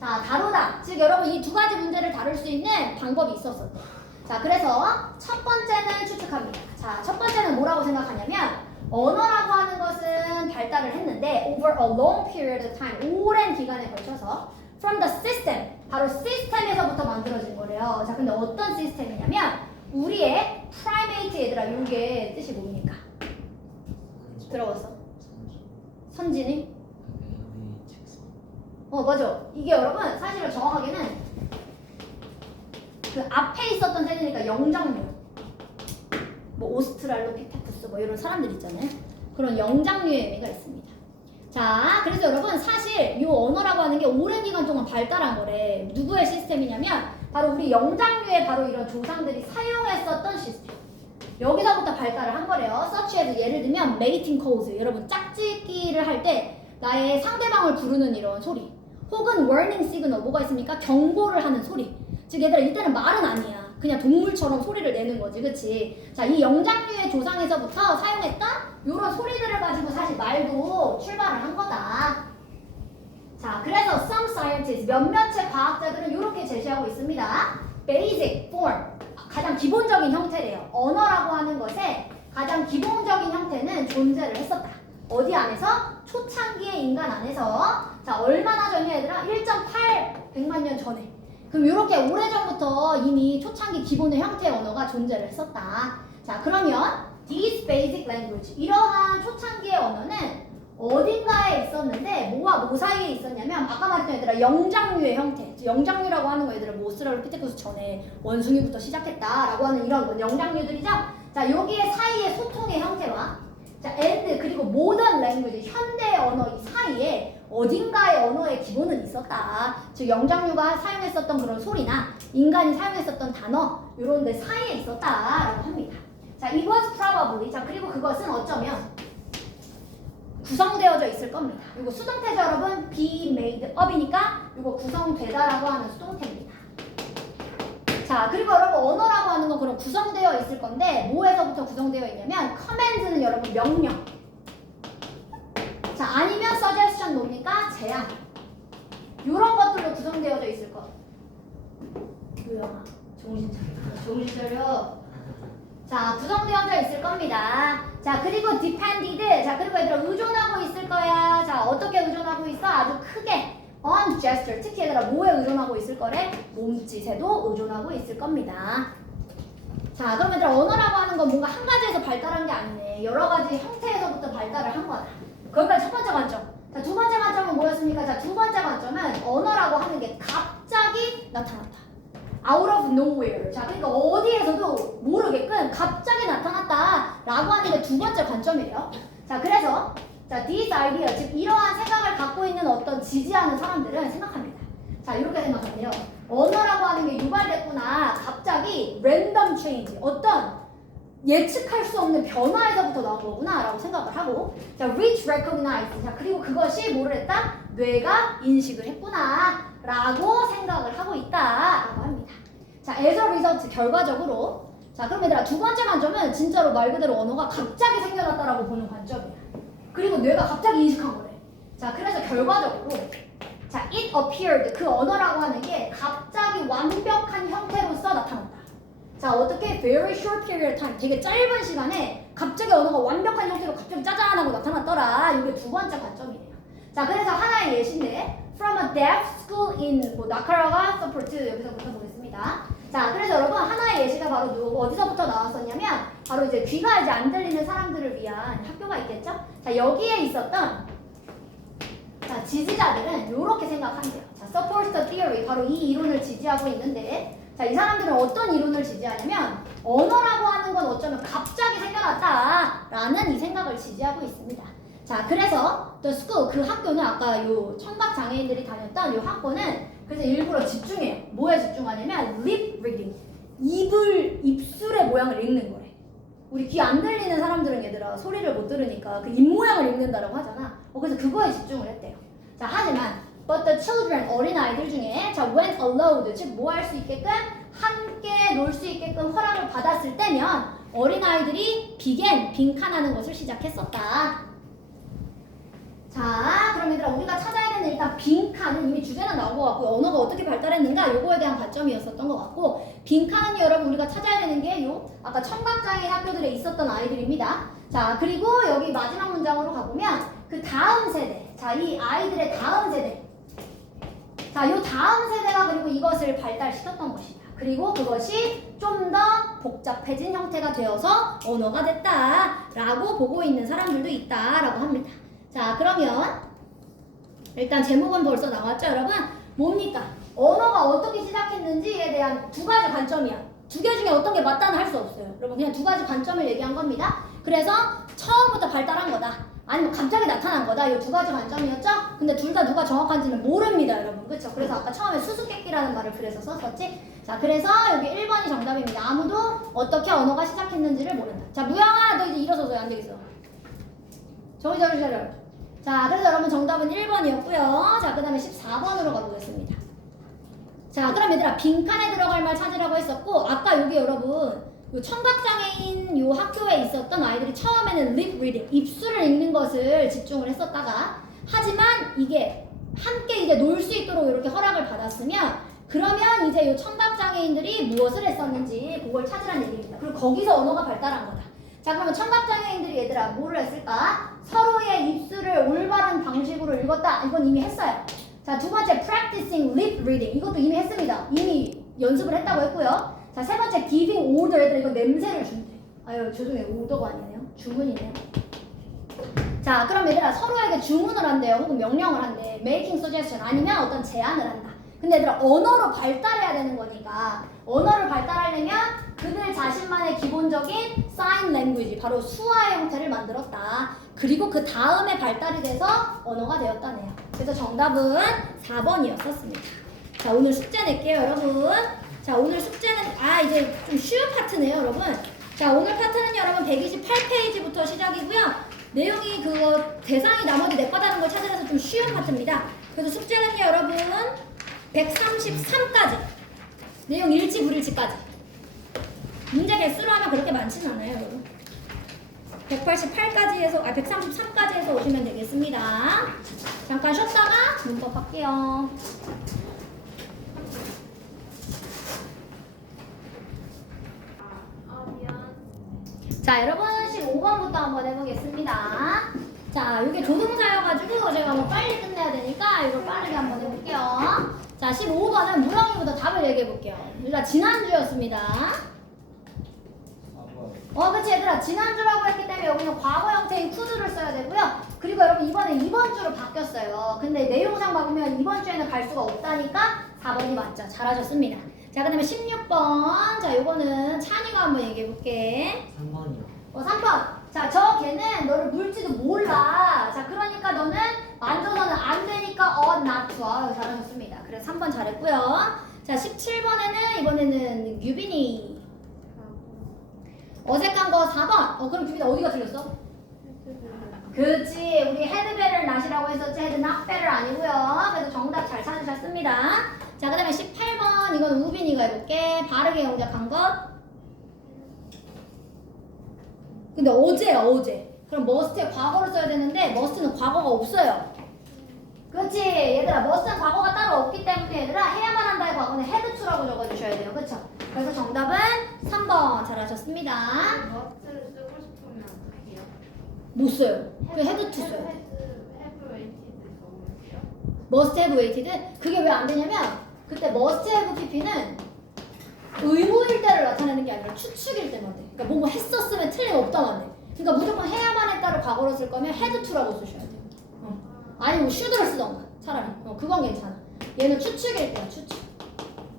자, 다루다. 즉 여러분 이 두 가지 문제를 다룰 수 있는 방법이 있었었대. 자, 그래서 첫 번째는 추측합니다. 자, 첫 번째는 뭐라고 생각하냐면 언어라고 하는 것은 발달을 했는데 over a long period of time, 오랜 기간에 걸쳐서 from the system, 바로 시스템에서부터 만들어진 거래요. 자, 근데 어떤 시스템이냐면 우리의 primate 얘들아, 이게 뜻이 뭡니까? 들어봤어? 선진이? 맞아. 이게 여러분 사실은 정확하게는 그 앞에 있었던 세대니까 영장류, 뭐 오스트랄로피테쿠스 뭐 이런 사람들 있잖아요. 그런 영장류의 의미가 있습니다. 자, 그래서 여러분 사실 이 언어라고 하는 게 오랜 기간 동안 발달한 거래. 누구의 시스템이냐면 바로 우리 영장류의 바로 이런 조상들이 사용했었던 시스템. 여기서부터 발달을 한 거래요. such as 예를 들면 mating calls, 여러분 짝짓기를 할 때 나의 상대방을 부르는 이런 소리, 혹은 warning signal, 뭐가 있습니까? 경고를 하는 소리. 즉 얘들아 이때는 말은 아니야. 그냥 동물처럼 소리를 내는 거지, 그치? 자, 이 영장류의 조상에서부터 사용했던 이런 소리들을 가지고 사실 말도 출발을 한 거다. 자, 그래서 some scientists, 몇몇의 과학자들은 이렇게 제시하고 있습니다. basic form, 가장 기본적인 형태래요. 언어라고 하는 것의 가장 기본적인 형태는 존재를 했었다. 어디 안에서? 초창기의 인간 안에서. 자, 얼마나 전이야 얘들아? 1.8 백만 년 전에. 그럼 이렇게 오래전부터 이미 초창기 기본의 형태의 언어가 존재를 했었다. 자, 그러면 these basic language, 이러한 초창기의 언어는 어딘가에 있었는데 뭐와 뭐 사이에 있었냐면 아까 말했던 얘들아 영장류의 형태. 영장류라고 하는 거 얘들아 뭐 오스트랄로피테쿠스 전에 원숭이부터 시작했다라고 하는 이런 영장류들이죠. 자, 여기에 사이의 소통의 형태와 자, and 그리고 modern language, 현대 언어 이 사이에 어딘가의 언어의 기본은 있었다. 즉 영장류가 사용했었던 그런 소리나 인간이 사용했었던 단어 이런 데 사이에 있었다라고 합니다. 자, it was probably, 자 그리고 그것은 어쩌면 구성되어져 있을 겁니다. 이거 수동태죠 여러분. be made up이니까 이거 구성되다라고 하는 수동태입니다. 자, 그리고 여러분 언어라고 하는 건 그럼 구성되어 있을 건데 뭐에서부터 구성되어 있냐면 command는 여러분 명령. 자, 아니면 suggestion 뭡니까? 제안. 이런 것들로 구성되어져 있을 것. 조용아, 정신 차려. 자, 구성되어져 있을 겁니다. 자, 그리고 depended. 자, 그리고 얘들아 의존하고 있을 거야. 자, 어떻게 의존하고 있어? 아주 크게 on gesture. 특히 얘들아 뭐에 의존하고 있을 거래? 몸짓에도 의존하고 있을 겁니다. 자, 그럼 얘들아 언어라고 하는 건 뭔가 한 가지에서 발달한 게 아니네. 여러 가지 형태에서부터 발달을 한 거다. 거기까지 첫 번째 관점. 자, 두 번째 관점은 뭐였습니까? 자, 두 번째 관점은 언어라고 하는 게 갑자기 나타났다. out of nowhere. 자, 그러니까 어디에서도 모르게끔 갑자기 나타났다 라고 하는 게 두 번째 관점이에요. 자, 그래서 자, this idea, 즉 이러한 생각을 갖고 있는 어떤 지지하는 사람들은 생각합니다. 자, 이렇게 생각하세요. 언어라고 하는 게 유발됐구나. 갑자기 random change, 어떤 예측할 수 없는 변화에서부터 나온 거구나 라고 생각을 하고, 자, which recognize, 자, 그리고 그것이 뭐를 했다? 뇌가 인식을 했구나 라고 생각을 하고 있다 라고 합니다. 자, as a result, 결과적으로, 자, 그럼 얘들아 두 번째 관점은 진짜로 말 그대로 언어가 갑자기 생겨났다라고 보는 관점이야. 그리고 뇌가 갑자기 인식한 거래. 자, 그래서 결과적으로 자, it appeared, 그 언어라고 하는 게 갑자기 완벽한 형태로서 나타났다. 자, 어떻게 very short period of time, 되게 짧은 시간에 갑자기 언어가 완벽한 형태로 갑자기 짜잔하고 나타났더라. 이게 두 번째 관점이에요. 자, 그래서 하나의 예시인데 from a deaf school in 뭐 나카라가 서포트, 여기서부터 보겠습니다. 자, 그래서 여러분 하나의 예시가 바로 어디서부터 나왔었냐면 바로 이제 귀가 이제 안 들리는 사람들을 위한 학교가 있겠죠? 자, 여기에 있었던 자, 지지자들은 이렇게 생각한대요. 자, support the theory, 바로 이 이론을 지지하고 있는데, 자, 이 사람들은 어떤 이론을 지지하냐면 언어라고 하는 건 어쩌면 갑자기 생겨났다라는 이 생각을 지지하고 있습니다. 자, 그래서 the school, 그 학교는 아까 요 청각 장애인들이 다녔던 요 학교는 그래서 일부러 집중해요. 뭐에 집중하냐면 lip reading, 입술의 모양을 읽는 거래. 우리 귀 안 들리는 사람들은 얘들아 소리를 못 들으니까 그 입 모양을 읽는다라고 하잖아. 그래서 그거에 집중을 했대요. 자, 하지만 But the children, 어린아이들 중에 자, when allowed, 즉 뭐 할 수 있게끔 함께 놀 수 있게끔 허락을 받았을 때면 어린아이들이 began, 빈칸하는 것을 시작했었다. 자, 그럼 얘들아 우리가 찾아야 되는 일단 빈칸은 이미 주제는 나온 것 같고 언어가 어떻게 발달했는가 요거에 대한 관점이었었던 것 같고 빈칸은 여러분 우리가 찾아야 되는 게 요 아까 청각장애인 학교들에 있었던 아이들입니다. 자, 그리고 여기 마지막 문장으로 가보면 그 다음 세대, 자, 이 아이들의 다음 세대, 자, 요 다음 세대가 그리고 이것을 발달시켰던 것이다. 그리고 그것이 좀 더 복잡해진 형태가 되어서 언어가 됐다라고 보고 있는 사람들도 있다라고 합니다. 자, 그러면 일단 제목은 벌써 나왔죠, 여러분? 뭡니까? 언어가 어떻게 시작했는지에 대한 두 가지 관점이야. 두 개 중에 어떤 게 맞다는 할 수 없어요. 여러분 그냥 두 가지 관점을 얘기한 겁니다. 그래서 처음부터 발달한 거다. 아니면 갑자기 나타난 거다. 이 두 가지 관점이었죠? 근데 둘 다 누가 정확한지는 모릅니다, 여러분. 그렇죠? 그래서 아까 처음에 수수께끼라는 말을 그래서 썼었지? 자, 그래서 여기 1번이 정답입니다. 아무도 어떻게 언어가 시작했는지를 모른다. 자, 무영아, 너 이제 일어서서 안 되겠어. 저리. 자, 그래서 여러분 정답은 1번이었고요. 자, 그 다음에 14번으로 가보겠습니다. 자, 그럼 얘들아 빈칸에 들어갈 말 찾으라고 했었고 아까 여기 여러분 요 청각장애인 요 학교에 있었던 아이들이 처음에는 lip reading, 입술을 읽는 것을 집중을 했었다가 하지만 이게 함께 이제 놀 수 있도록 이렇게 허락을 받았으면 그러면 이제 요 청각장애인들이 무엇을 했었는지 그걸 찾으라는 얘기입니다. 그리고 거기서 언어가 발달한 거다. 자, 그러면 청각장애인들이 얘들아 뭐를 했을까? 서로의 입술을 올바른 방식으로 읽었다. 이건 이미 했어요. 자, 두 번째 practicing lip reading. 이것도 이미 했습니다. 이미 연습을 했다고 했고요. 자, 세 번째 giving order. 얘들아 이거 냄새를 준대. 아유, 죄송해요. 오더가 아니네요. 주문이네요. 자, 그럼 얘들아 서로에게 주문을 한대요. 혹은 명령을 한대. making suggestion 아니면 어떤 제안을 한다. 근데 얘들아 언어로 발달해야 되는 거니까 언어를 발달하려면 그들 자신만의 기본적인 sign language, 바로 수화의 형태를 만들었다. 그리고 그 다음에 발달이 돼서 언어가 되었다네요. 그래서 정답은 4번이었었습니다. 자, 오늘 숙제 낼게요, 여러분. 자, 오늘 숙제는 이제 좀 쉬운 파트네요, 여러분. 자, 오늘 파트는 여러분 128페이지부터 시작이고요. 내용이 그거 대상이 나머지 넷바다는 걸 찾아서 좀 쉬운 파트입니다. 그래서 숙제는요, 여러분 133까지. 내용 일치 불일치까지. 문제 개수로 하면 그렇게 많지는 않아요, 여러분. 188까지 해서 133까지 해서 오시면 되겠습니다. 잠깐 쉬었다가 문법 할게요. 자, 여러분 15번부터 한번 해보겠습니다. 자, 이게 조동사여가지고 제가 뭐 빨리 끝내야 되니까 이거 빠르게 한번 해볼게요. 자, 15번은 무렁이부터 답을 얘기해볼게요. 우리가 지난주였습니다. 그치 얘들아, 지난주라고 했기 때문에 여기는 과거 형태인 could를 써야 되고요. 그리고 여러분 이번에 이번 주로 바뀌었어요. 근데 내용상 봐보면 이번 주에는 갈 수가 없다니까 4번이 맞죠. 잘하셨습니다. 자, 그 다음에 16번. 자, 요거는 찬이가 한번 얘기해볼게. 3번이요. 3번. 자, 저 걔는 너를 물지도 몰라. 자, 그러니까 너는 만져서는 안 되니까 not to. 잘하셨습니다. 그래서 3번 잘했고요. 자, 17번에는 이번에는 유빈이. 어색한 거 4번. 그럼 유빈아 어디가 틀렸어? 그치. 우리 head better not이라고 했었지. head not better 아니고요. 그래서 정답 잘 찾으셨습니다. 자, 그 다음에 18번. 이건 우빈이가 해볼게. 바르게 영작한 것. 근데 어제야, 어제. 그럼 must에 과거를 써야 되는데 must는 과거가 없어요. 그렇지. 얘들아, must는 과거가 따로 없기 때문에 얘들아 해야만 한다의 과거는 had to라고 적어주셔야 돼요. 그쵸? 그래서 정답은 3번 잘하셨습니다. 머스를 쓰고 싶으면 어떻게 해요? 못 써요. 그 had to 써요. have waited 적으세요? must have waited. 그게 왜 안 되냐면 그때 must have pp는 의무일 때를 나타내는 게 아니라 추측일 때만 돼. 그러니까 뭐뭐 했었으면 틀림없다만 돼. 그러니까 무조건 해야만 했다를 과거로 쓸 거면 had to라고 쓰셔야 돼요. 아니면 뭐 should를 쓰던가 차라리. 그건 괜찮아. 얘는 추측일 때야, 추측.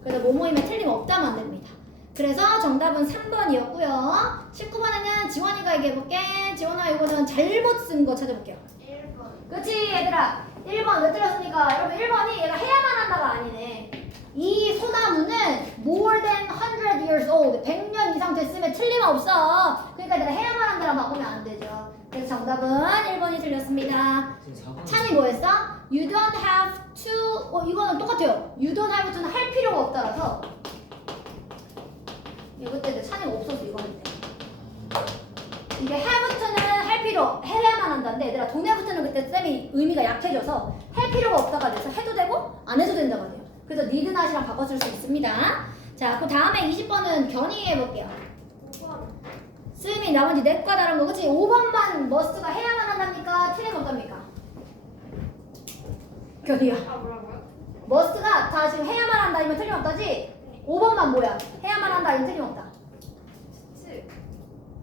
그래서 뭐뭐이면 틀림없다만 됩니다. 그래서 정답은 3번이었고요. 19번에는 지원이가 얘기해볼게. 지원아, 이거는 잘못 쓴 거 찾아볼게요. 1번. 그치 얘들아, 1번 왜 틀렸습니까? 여러분 1번이 얘가 해야만 한다가 아니네. 이 소나무는 more than 100 years old, 100년 이상 됐으면 틀림없어. 그러니까 내가 해야만 한다랑 바꾸면 안 되죠. 그래서 정답은 1번이 틀렸습니다. 지금 4번. 찬이 뭐 했어? You don't have to 이거는 똑같아요. You don't have to는 할 필요가 없다라서 이거 때 찬이가 없어서 이거는 돼. 이게 have to는 할 필요 해야만 한다는데 얘들아 don't have to는 그때 쌤이 의미가 약해져서 할 필요가 없다가 돼서 해도 되고 안 해도 된다고 해요. 그래서 need not이랑 바꿔줄 수 있습니다. 자, 그 다음에 20번은 견이 해볼게요. 5번. 쌤이 나머지 넷과 다른 거 그치? 5번만 must가 해야만 한답니까? 틀리면 어떻습니까? 견이야. 아 뭐라고요? must가 다 지금 해야만 한다 아니면 틀림없다지? 5번만 뭐야? 해야만 한다 아니면 틀림없다. 추측.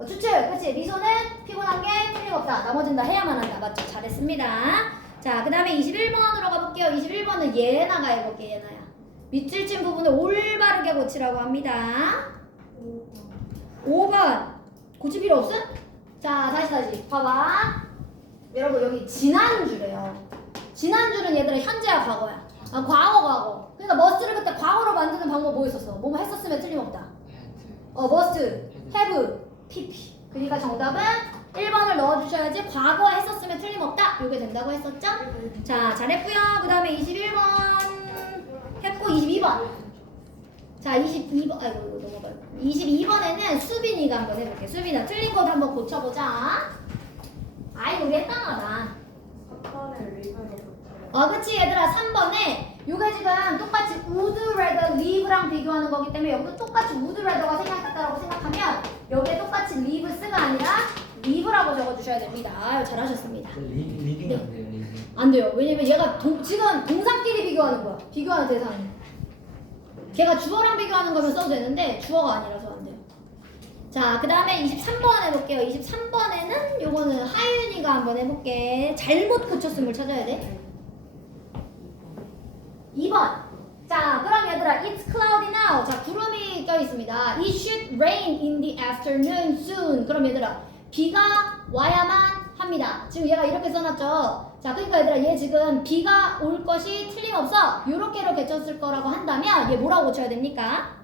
추측 그치? 미소는 피곤한 게 틀림없다. 나머지는 다 해야만 한다. 맞죠? 잘했습니다. 자, 그 다음에 21번으로 가볼게요. 21번은 예나가 해볼게. 예나야. 밑줄 친 부분을 올바르게 고치라고 합니다. 5번 고칠 필요 없음? 자, 다시 봐봐. 여러분 여기 지난주래요. 지난주는 얘들아 현재야 과거야. 과거. 그러니까 must를 그때 과거로 만드는 방법 뭐 있었어? 뭐뭐 했었으면 틀림없다. must, have, pp. 그러니까 정답은 1번을 넣어주셔야지 과거 했었으면 틀림없다. 이게 된다고 했었죠? 자, 잘했고요. 그 다음에 21번 했고 22번. 자, 22번. 아이고 이거 넘어가요. 22번에는 수빈이가 한번 해볼게. 수빈아 틀린 것 한번 고쳐보자. 아이고 우리 했다마다. 4번에 리뷰를 붙여요. 그치 얘들아 3번에 요게 지금 똑같이 would rather live랑 비교하는 거기 때문에 여기도 똑같이 would rather가 생각했다라고 생각하면 여기에 똑같이 live 쓰가 아니라 live라고 적어주셔야 됩니다. 아유 잘하셨습니다. 리딩 안 돼요, 리딩. 안 돼요. 왜냐면 얘가 지금 동사끼리 비교하는 거야. 비교하는 대상이. 걔가 주어랑 비교하는 거면 써도 되는데 주어가 아니라서 안 돼요. 자, 그 다음에 23번 해볼게요. 23번에는 요거는 하윤이가 한번 해볼게. 잘못 고쳤음을 찾아야 돼. 2번. 자, 그럼 얘들아, it's cloudy now. 자, 구름이 껴있습니다. It should rain in the afternoon soon. 그럼 얘들아, 비가 와야만 합니다. 지금 얘가 이렇게 써놨죠. 자, 그러니까 얘들아, 얘 지금 비가 올 것이 틀림없어. 요렇게로 개쳤을 거라고 한다면 얘 뭐라고 고쳐야 됩니까?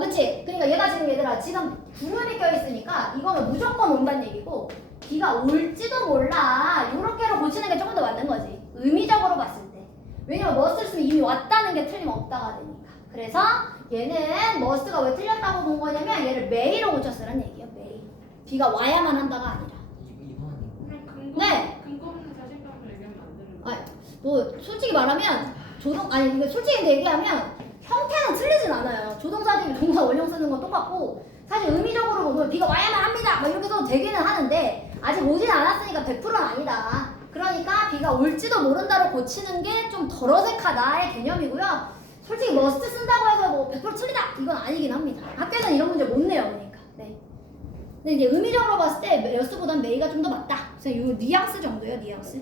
그치? 그러니까 얘가 지금 얘들아, 지금 구름이 껴있으니까 이거는 무조건 온다는 얘기고 비가 올지도 몰라. 요렇게로 고치는 게 조금 더 맞는 거지. 의미적으로 봤을 때. 왜냐면 must를 쓰면 이미 왔다는 게 틀림없다가 되니까. 그래서 얘는 must가 왜 틀렸다고 본 거냐면 얘를 may로 고쳤으란 얘기예요. may. 비가 와야만 한다가 아니라. 2번이고. 그럼 근거 네. 근거 없는 자신감을 얘기하면 안 되는 거예요? 뭐 솔직히 말하면 이거 솔직히 얘기하면 형태는 틀리진 않아요. 조동사들이 동사 원형 쓰는 건 똑같고 사실 의미적으로 보면 비가 와야만 합니다. 막 이렇게 써도 되기는 하는데 아직 오진 않았으니까 100%는 아니다. 그러니까 비가 올지도 모른다로 고치는 게 좀 덜 어색하다의 개념이고요. 솔직히 must 쓴다고 해서 뭐 100% 틀리다 이건 아니긴 합니다. 학교에서는 이런 문제 못 내요. 그러니까. 네. 근데 이제 의미적으로 봤을 때 must보단 may가 좀 더 맞다. 그래서 이 뉘앙스 정도예요. 뉘앙스.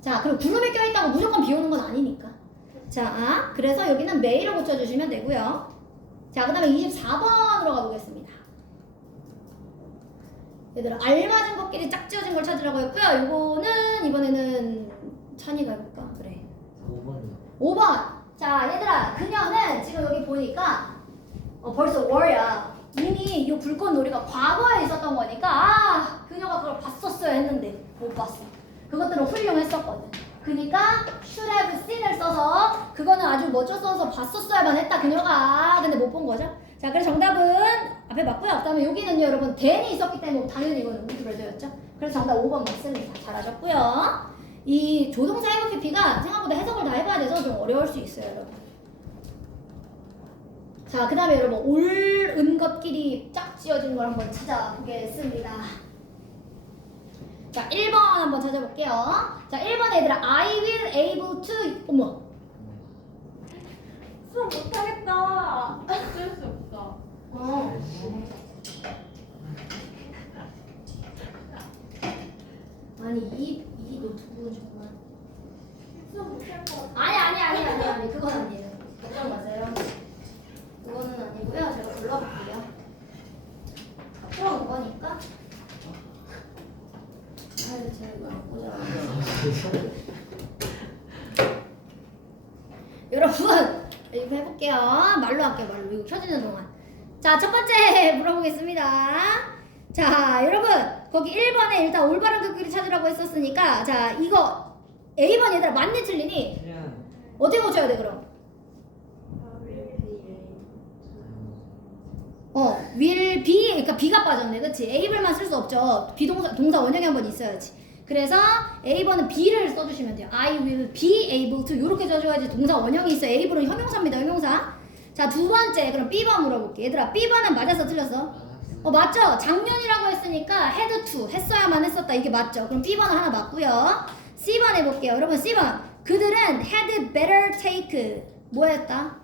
자, 그리고 구름이 껴있다고 무조건 비 오는 건 아니니까. 자, 그래서 여기는 may로 고쳐주시면 되고요. 자, 그 다음에 24번으로 가보겠습니다. 얘들아, 알맞은 것끼리 짝지어진 걸 찾으라고 했고요. 이거는 이번에는 찬이가 해볼까? 그래. 5번이요. 5번. 자, 얘들아, 그녀는 지금 여기 보니까 벌써 were야. 이미 이 불꽃놀이가 과거에 있었던 거니까 그녀가 그걸 봤었어야 했는데 못 봤어. 그것들은 훌륭했었거든. 그러니까 should have seen을 써서 그거는 아주 멋져 써서 봤었어야만 했다 그녀가. 근데 못 본 거죠. 자, 그래서 정답은 앞에 맞고요. 그다음에 여기는요 여러분 then이 있었기 때문에 당연히 이거는 would rather였죠. 그래서 정답 5번 맞습니다. 잘하셨고요. 이 조동사 have pp가 생각보다 해석을 다 해봐야 돼서 좀 어려울 수 있어요 여러분. 자, 그 다음에 여러분 옳은 것끼리 짝지어진 걸 한번 찾아보겠습니다. 자, 1번 한번 찾아볼게요. 자, 1번 얘들아 I will able to 어머 수업 못하겠다. 어쩔 수 없어. 아니 이 노트북은 정말 수업 못할 것 같아. 아니 그건 아니에요. 걱정 마세요. 그거는 아니고요. 제가 불러볼게요. 풀어온 거니까. 아유 제가 이거 안 꽂아. 여러분 이거 해볼게요. 말로 할게요. 말로 이거 켜지는 동안. 자, 첫 번째 물어보겠습니다. 자, 여러분 거기 1번에 일단 올바른 것끼리 찾으라고 했었으니까 자 이거 A번 얘들아 맞니 틀리니? 그냥 어떻게 고쳐야 돼 그럼? will be 그러니까 B가 빠졌네 그치? Able만 쓸 수 없죠 비동사 동사 원형이 한번 있어야지 그래서 A번은 B를 써주시면 돼요 I will be able to 이렇게 써줘야지 동사 원형이 있어 Ab는 형용사입니다 형용사 자 두 번째 그럼 B번 물어볼게 얘들아 B번은 맞아서 틀렸어? 맞죠? 작년이라고 했으니까 had to 했어야만 했었다 이게 맞죠? 그럼 B번은 하나 맞고요 C번 해볼게요 여러분 C번 그들은 had better take 뭐였다?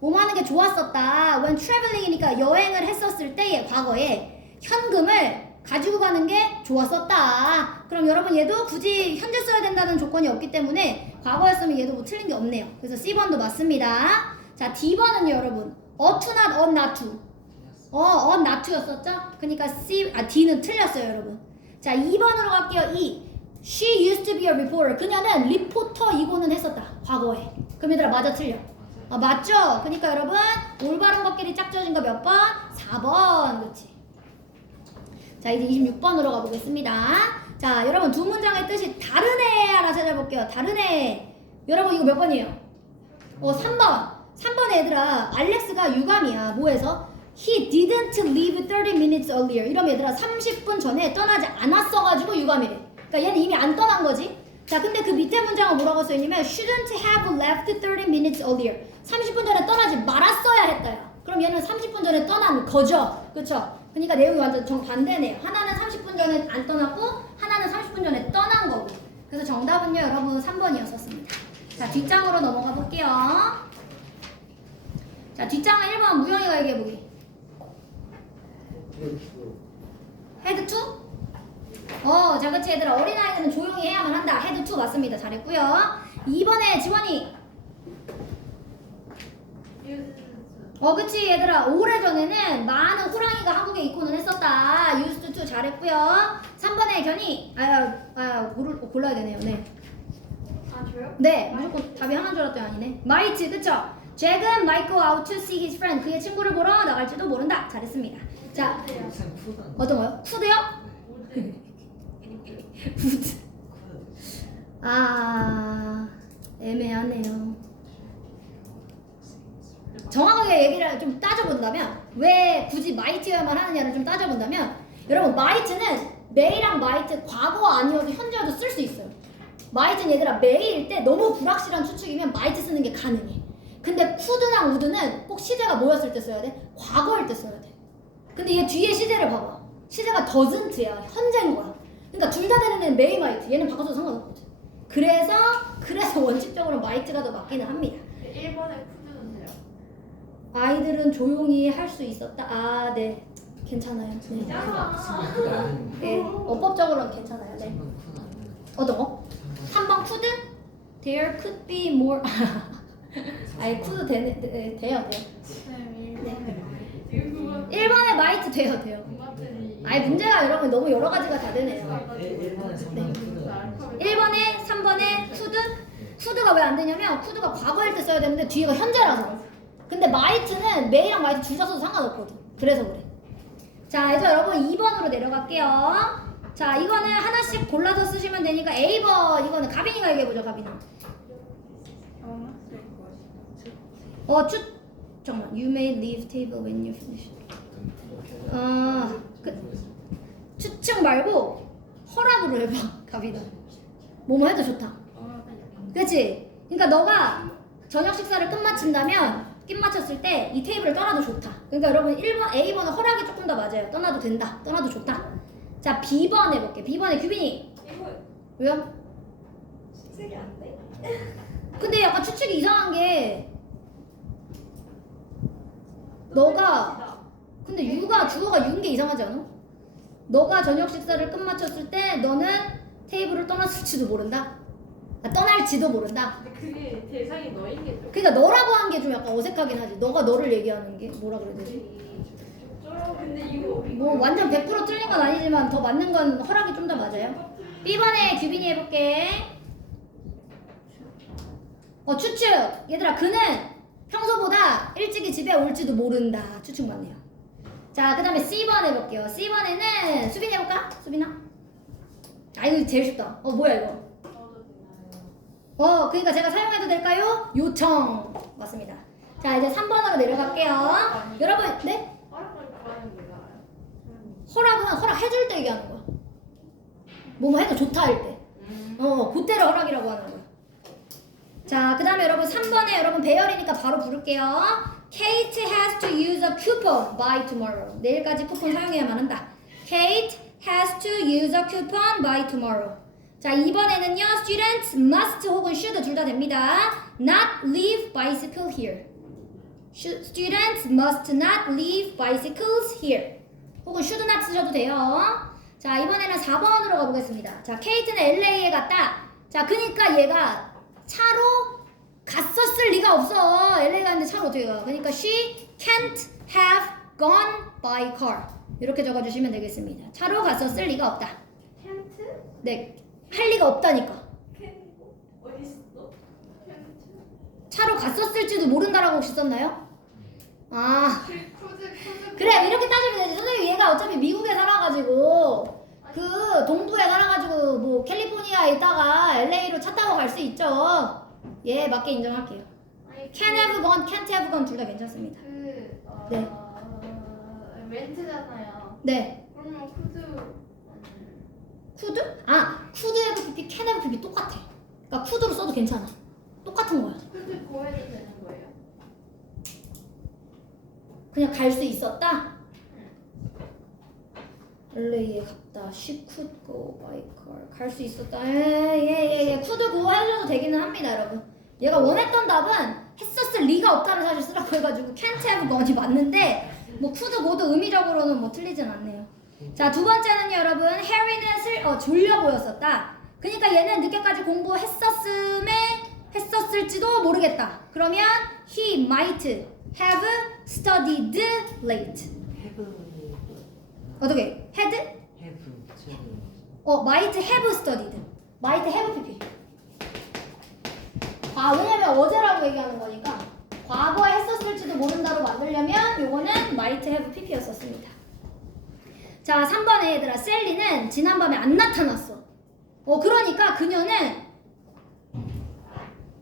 뭐하는 게 좋았었다 when traveling이니까 여행을 했었을 때의 과거에 현금을 가지고 가는 게 좋았었다 그럼 여러분 얘도 굳이 현재 써야 된다는 조건이 없기 때문에 과거였으면 얘도 뭐 틀린 게 없네요 그래서 C번도 맞습니다 자 D번은요 여러분 ought not, ought not to ought not to였었죠? 그러니까 D는 틀렸어요 여러분 자 2번으로 갈게요 2 She used to be a reporter 그녀는 리포터이고는 했었다 과거에 그럼 얘들아 맞아 틀려 맞죠? 그러니까 여러분 올바른 것끼리 짝져진 거 몇 번? 4번 그렇지 자 이제 26번으로 가보겠습니다 자 여러분 두 문장의 뜻이 다른 애 하나 찾아볼게요 다른 애 여러분 이거 몇 번이에요? 3번에 얘들아 알렉스가 유감이야 뭐해서? He didn't leave 30 minutes earlier 이러면 얘들아 30분 전에 떠나지 않았어가지고 유감이래 그러니까 얘는 이미 안 떠난 거지 자 근데 그 밑에 문장은 뭐라고 써있냐면 shouldn't have left 30 minutes earlier 30분 전에 떠나지 말았어야 했다요 그럼 얘는 30분 전에 떠난 거죠 그쵸? 그러니까 내용이 완전 정반대네요 하나는 30분 전에 안 떠났고 하나는 30분 전에 떠난 거고 그래서 정답은요 여러분 3번이었었습니다 자 뒷장으로 넘어가 볼게요 자 뒷장은 1번 무영이가 얘기해보기 헤드 투? 자 그치 얘들아 어린아이들은 조용히 해야만 한다 헤드 투 맞습니다 잘했고요 2번에 지원이 그치 얘들아 오래전에는 많은 호랑이가 한국에 있고는 했었다 used to 잘했고요 3번에 견이 골라야 되네요 네. 저요? 네 무조건 답이 하나인 줄 알았더니 아니네 might 그쵸 잭은 might go out to see his friend 그의 친구를 보러 나갈지도 모른다 잘했습니다 자 어떤 거요? 쿠드요? 우드 애매하네요 정확하게 얘기를 좀 따져본다면 왜 굳이 might여야만 하느냐를 좀 따져본다면 여러분 might는 may랑 might 과거 아니어도 현재여도 쓸 수 있어요 might는 얘들아 may일 때 너무 불확실한 추측이면 might 쓰는 게 가능해 근데 could랑 would는 꼭 시제가 뭐였을 때 써야 돼? 과거일 때 써야 돼 근데 얘 뒤에 시제를 봐봐 시제가 doesn't야 현재인 거야 그러니까 둘 다 되는 애는 may might 얘는 바꿔도 상관없거든 그래서 원칙적으로 might가 더 맞기는 합니다 1번에 푸드는 돼요. 아이들은 조용히 할 수 있었다 네 괜찮아요 네 어법적으로는 괜찮아요 네 어떤 거? 3번 could? There could be more could 돼요 1번에 might 돼요 문제가 여러분 너무 여러 가지가 다 되네요 1번에 3번에 could가 왜 안 되냐면 could가 과거일 때 써야 되는데 뒤에가 현재라서 근데 might는 may랑 might 둘 다 써도 상관없거든 그래서 그래 자 이제 여러분 2번으로 내려갈게요 자 이거는 하나씩 골라서 쓰시면 되니까 A번 이거는 가빈이가 얘기해보죠 가빈아 잠깐만 You may leave table when you finish 추측 말고 허락으로 해봐 가빈아 뭐뭐 해도 좋다 그치? 그러니까 너가 저녁 식사를 끝 마쳤을 때 이 테이블을 떠나도 좋다 그러니까 여러분 1번 A번은 허락이 조금 더 맞아요 떠나도 된다 떠나도 좋다 자 B번 해볼게 B번에 규빈이 왜요? 추측이 안 돼? 근데 약간 추측이 이상한 게 너가 근데 주어가 유인 게 이상하지 않아? 너가 저녁 식사를 끝 마쳤을 때 너는 테이블을 떠났을지도 모른다? 떠날지도 모른다? 근데 그게 대상이 너인 게 좀. 그러니까 너라고 한 게 좀 약간 어색하긴 하지 너가 너를 얘기하는 게 뭐라 그래야 되지? 근데 이거 뭐 완전 100% 틀린 건 아니지만 더 맞는 건 허락이 좀 더 맞아요 B번에 규빈이 해볼게 추측 얘들아 그는 평소보다 일찍이 집에 올지도 모른다 추측 맞네요 자 그 다음에 C번 해볼게요 C번에는 수빈이 해볼까? 수빈아? 이거 제일 쉽다 뭐야 이거 그러니까 제가 사용해도 될까요? 요청. 맞습니다. 자, 이제 3번으로 내려갈게요. 여러분, 네? 허락을 구하는 게 나아요. 허락은 허락해줄 때 얘기하는 거야. 뭐뭐 해도 좋다 할 때. 그때를 허락이라고 하는 거야. 자, 그 다음에 여러분 3번에 여러분 배열이니까 바로 부를게요. Kate has to use a coupon by tomorrow. 내일까지 쿠폰 사용해야만 한다. Kate has to use a coupon by tomorrow. 자, 이번에는요. Students must 혹은 should 둘 다 됩니다. Not leave bicycle here. Students must not leave bicycles here. 혹은 should not 쓰셔도 돼요. 자, 이번에는 4번으로 가보겠습니다. 자, 케이트는 LA에 갔다. 자, 그니까 얘가 차로 갔었을 리가 없어. LA 갔는데 차로 어떻게 가? 그러니까 she can't have gone by car. 이렇게 적어주시면 되겠습니다. 차로 갔었을 리가 없다. 텐트? 네, 할 리가 없다니까. 어디 있어? 텐트? 차로 갔었을지도 모른다라고 혹시 썼나요? 아, 푸드. 그래 이렇게 따지면 되지. 선생님 얘가 어차피 미국에 살아가지고 그 동부에 살아가지고 뭐 캘리포니아에 있다가 LA로 차 타고 갈 수 있죠. 예, 맞게 인정할게요. 아니, Can have gone, can't have gone 둘 다 괜찮습니다. 네. 렌트잖아요. 네. 그러면 푸드. 쿠드? 아, 쿠드 have PP, can have PP 똑같아. 그러니까 쿠드로 써도 괜찮아. 똑같은 거야. 푸드 구해도 되는 거예요? 그냥 갈 수 있었다? LA에 갔다. She could go by car. 갈 수 있었다. 예. 쿠드 구해줘도 되기는 합니다, 여러분. 얘가 원했던 답은 했었을 리가 없다를 사실 쓰라고 해가지고 can't have gone이 맞는데 뭐 쿠드 모두 의미적으로는 뭐 틀리진 않네요. 자, 두 번째는요, 여러분. 해리는 졸려 보였었다. 그러니까 얘는 늦게까지 공부했었을지도 모르겠다. 그러면 he might have studied late. 어떻게? had? might have studied. might have pp. 왜냐면 어제라고 얘기하는 거니까 과거에 했었을지도 모른다로 만들려면 요거는 might have pp였었습니다. 자, 3번에 얘들아, 셀리는 지난밤에 안 나타났어. 그러니까 그녀는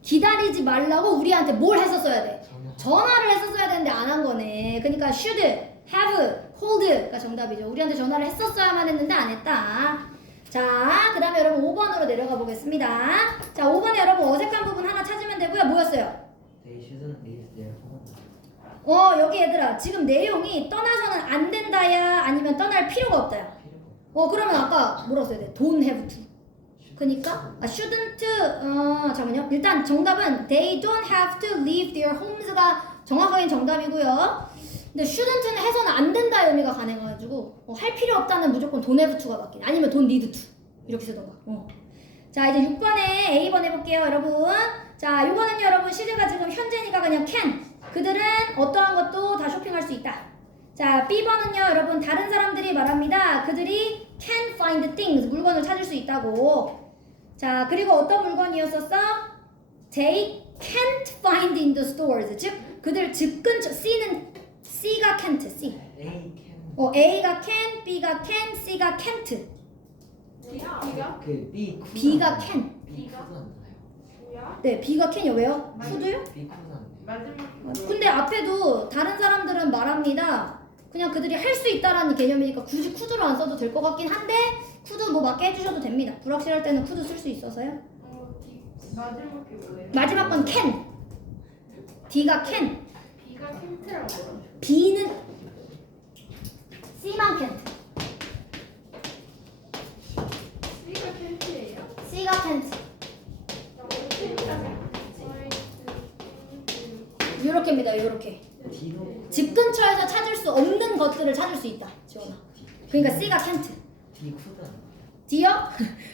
기다리지 말라고 우리한테 뭘 했었어야 돼? 전화를 했었어야 되는데 안 한 거네. 그러니까 should, have, hold가 정답이죠. 우리한테 전화를 했었어야만 했는데 안 했다. 자, 그 다음에 여러분 5번으로 내려가 보겠습니다. 자, 5번에 여러분 어색한 부분 하나 찾으면 되고요. 뭐였어요? They shouldn't leave their home. 여기 얘들아, 지금 내용이 떠나서는 안 된다야 아니면 떠날 필요가 없다야. 그러면 아까 뭐라고 써야 돼? don't have to. 그니까 shouldn't 잠깐만요. 일단 정답은 they don't have to leave their homes가 정확하게 정답이고요. 근데 shouldn't는 해서는 안 된다 의미가 가능해가지고 할 필요 없다는 무조건 don't have to가 맞긴. 아니면 don't need to 이렇게 쓰던가. 자, 이제 6번에 A번 해볼게요, 여러분. 자, 요거는요, 여러분 시제가 지금 현재니까 그냥 can. 그들은 어떠한 것도 다 쇼핑할 수 있다. 자, B번은요, 여러분 다른 사람들이 말합니다. 그들이 can find things, 물건을 찾을 수 있다고. 자, 그리고 어떤 물건이었었어? They can't find in the stores. 즉, 그들 집 근처, C가 can't, C. A can. A가 can, B가 can, C가 can't. B가? 그 B 쿠드. B가 can. B 쿠드 안 나요. 뭐야? 네, B가 can이요. 왜요? 쿠드요? B 쿠드 안 나요. 마지막. 근데 앞에도 다른 사람들은 말합니다. 그냥 그들이 할 수 있다라는 개념이니까 굳이 쿠드로 안 써도 될 것 같긴 한데 쿠드 뭐 맞게 해주셔도 됩니다. 불확실할 때는 쿠드 쓸 수 있어서요. 마지막 게 뭐예요? 마지막 건 can. D가 can. B가 텐트라고 그러죠. B는 C만 can't. B가 텐트예요? C가 can't. 요렇게입니다. 요렇게. D도 집 근처에서 찾을 수 없는 것들을 찾을 수 있다. 지원아. 그러니까 C가 can't. D 쿠드 안 나요. D요?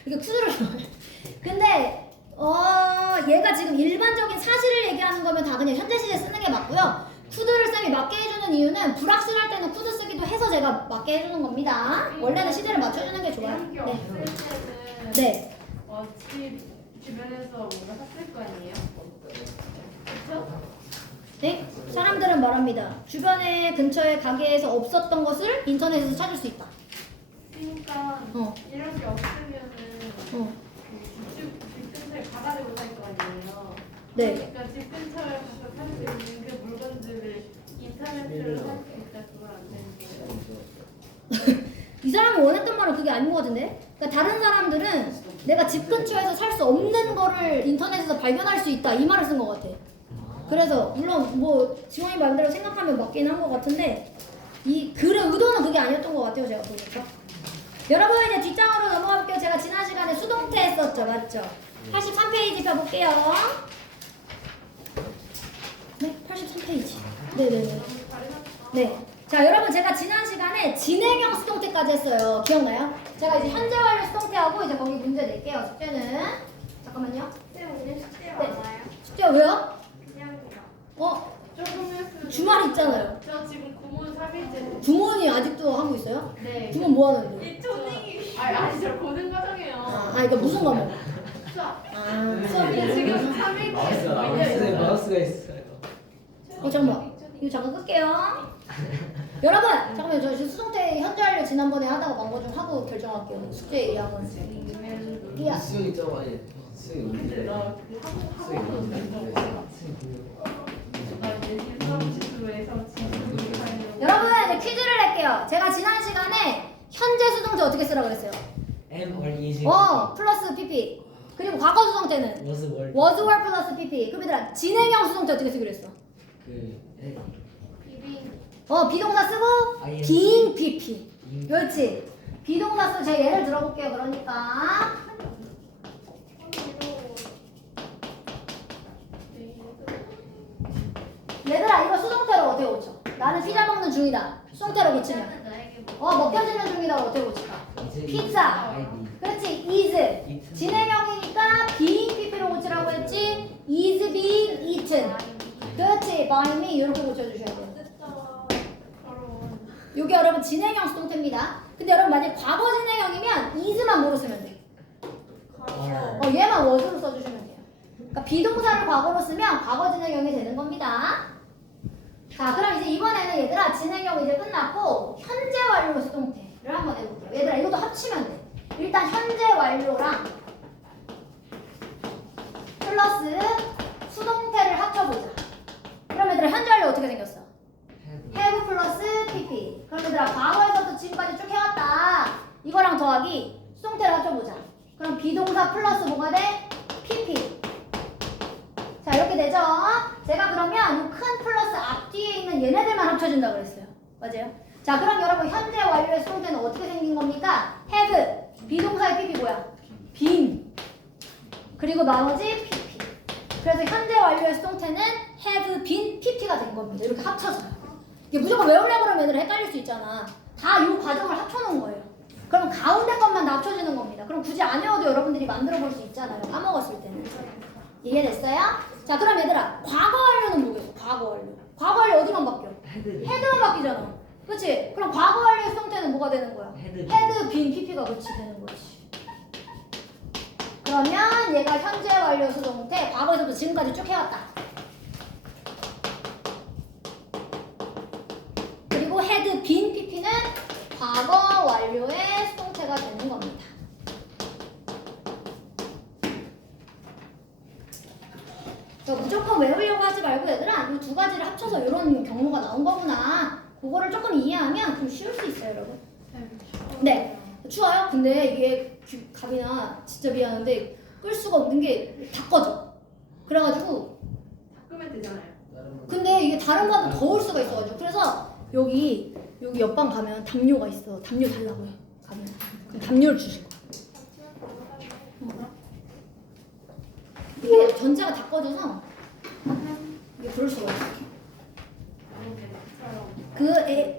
이게 쿠드를 좋아해. 근데 얘가 지금 일반적인 사실을 얘기하는 거면 다 그냥 현재 시제 쓰는 게 맞고요. 쿠드를 쌤이 맞게 해주는 이유는 불확실할 때는 쿠드 쓰기도 해서 제가 맞게 해주는 겁니다. 원래는 시제를 맞춰주는 게 좋아요. 이런 게 네. 없을 때는 네. 집 주변에서 뭔가 샀을 거 아니에요? 그렇죠? 네? 사람들은 말합니다. 주변에 근처에 가게에서 없었던 것을 인터넷에서 찾을 수 있다. 그러니까 어. 이런 게 없으면은 어. 집 근처에 가가지고 살 거 아니에요? 네. 그러니까 집 근처에 가서 살 수 있는 그 물건들을 인터넷으로 살 수 있다 그건 안 되는 거예요. 이 사람이 원했던 말은 그게 아닌 것 같은데? 그러니까 다른 사람들은 내가 집 근처에서 살 수 없는 거를 인터넷에서 발견할 수 있다 이 말을 쓴 것 같아. 그래서 물론 뭐 지원이 말대로 생각하면 맞긴 한 것 같은데 이 글의 의도는 그게 아니었던 것 같아요 제가 보니까. 여러분 이제 뒷장으로 넘어가 볼게요. 제가 지난 시간에 수동태 했었죠, 맞죠? 83페이지 펴볼게요. 네, 83페이지. 네네네. 네. 자, 여러분 제가 지난 시간에 진행형 수동태까지 했어요. 기억나요? 제가 이제 현재 완료 수동태하고 이제 거기 문제 낼게요. 숙제는 잠깐만요. 쌤 오늘 숙제 네. 많아요? 숙제 왜요? 그냥요. 조금 했어요. 주말 있잖아요. 저 지금 고문 3일째. 부모님 아직도 하고 있어요? 네. 부모 뭐 하는데? 이 초딩이 아니 저 고등 과정이에요. 그러니까 무슨 과목? 수학. 수업이 지금 3일째. 마우스가 있어요. 잠깐만. 이거 잠깐 끌게요. 여러분, 잠깐만요. 저 지금 수동태 현재 완료 지난번에 하다가 망고 좀 하고 결정할게요. 숙제 예약은. 이야. 수영이 좀 아니 수영이 근데 뭔데? 나 학원도 나 예술 수학 지수에서 지금 여러분 이제 퀴즈를 낼게요. 제가 지난 시간에 현재 수동태 어떻게 쓰라고 그랬어요? M or easy. 플러스 PP. 그리고 과거 수동태는 was word. was were 플러스 PP. 그럼 얘들아 진행형 수동태 어떻게 쓰기로 했어? 그 비빙. 비동사 쓰고 ING. being PP. 그렇지. 비동사 쓰고 제가 예를 들어볼게요. 그러니까 얘들아 이거 수동태로 어떻게 고쳐? 나는 피자 먹는 중이다. 수동태로 고치면 먹혀지는 중이다. 어떻게 고칠까? 피자. 그렇지. is. 진행형이니까 being pp로 고치라고 했지. is being eaten. 그렇지. by me 이렇게 고쳐주셔야 돼요. 요게 여러분 진행형 수동태입니다. 근데 여러분 만약 과거 진행형이면 is만 모르 쓰면 돼. 얘만 was로 써주시면 돼요. 그러니까 비동사를 과거로 쓰면 과거 진행형이 되는 겁니다. 자, 그럼 이제 이번에는 얘들아 진행형 이제 끝났고 현재 완료 수동태를 한번 해볼게요. 얘들아 이것도 합치면 돼. 일단 현재 완료랑 플러스 수동태를 합쳐보자. 그럼 얘들아 현재 완료 어떻게 생겼어? have 플러스 pp. 그럼 얘들아 과거에서부터 지금까지 쭉 해왔다. 이거랑 더하기 수동태를 합쳐보자. 그럼 비동사 플러스 뭐가 돼? pp. 자 이렇게 되죠? 제가 그러면 이 큰 플러스 앞뒤에 있는 얘네들만 합쳐준다고 그랬어요. 맞아요? 자 그럼 여러분 현재 완료의 수동태는 어떻게 생긴 겁니까? have. 비동사의 pp 뭐야? been. 그리고 나머지 pp. 그래서 현재 완료의 수동태는 have been pp가 된 겁니다. 이렇게 합쳐서요. 이게 무조건 외우려고 그러면 얘들 헷갈릴 수 있잖아. 다 이 과정을 합쳐놓은 거예요. 그럼 가운데 것만 다 합쳐지는 겁니다. 그럼 굳이 안 외워도 여러분들이 만들어 볼 수 있잖아요. 까먹었을 때는. 이해됐어요? 자 그럼 얘들아 과거 완료는 뭐겠어? 과거 완료. 과거 완료 어디만 바뀌어? 헤드만 바뀌잖아. 그치? 그럼 과거 완료의 수동태는 뭐가 되는 거야? 헤드 빈 pp가 그치 되는 거지. 그러면 얘가 현재 완료 수동태 과거에서부터 지금까지 쭉 해왔다. 그리고 헤드 빈 pp는 과거 완료의 수동태가 되는 겁니다. 무조건 외우려고 하지 말고 얘들아 이 두 가지를 합쳐서 이런 경우가 나온 거구나. 그거를 조금 이해하면 좀 쉬울 수 있어요 여러분. 네. 추워요? 근데 이게 가비나 진짜 미안한데 끌 수가 없는 게 다 꺼져. 그래가지고 끄면 되잖아요. 근데 이게 다른 거보다 더울 수가 있어가지고 그래서 여기 옆방 가면 담요가 있어. 담요 달라고 해. 가면 그럼 담요를 주실 거야. 이게 전자가 다 꺼져서 이게 그럴 수가 있어.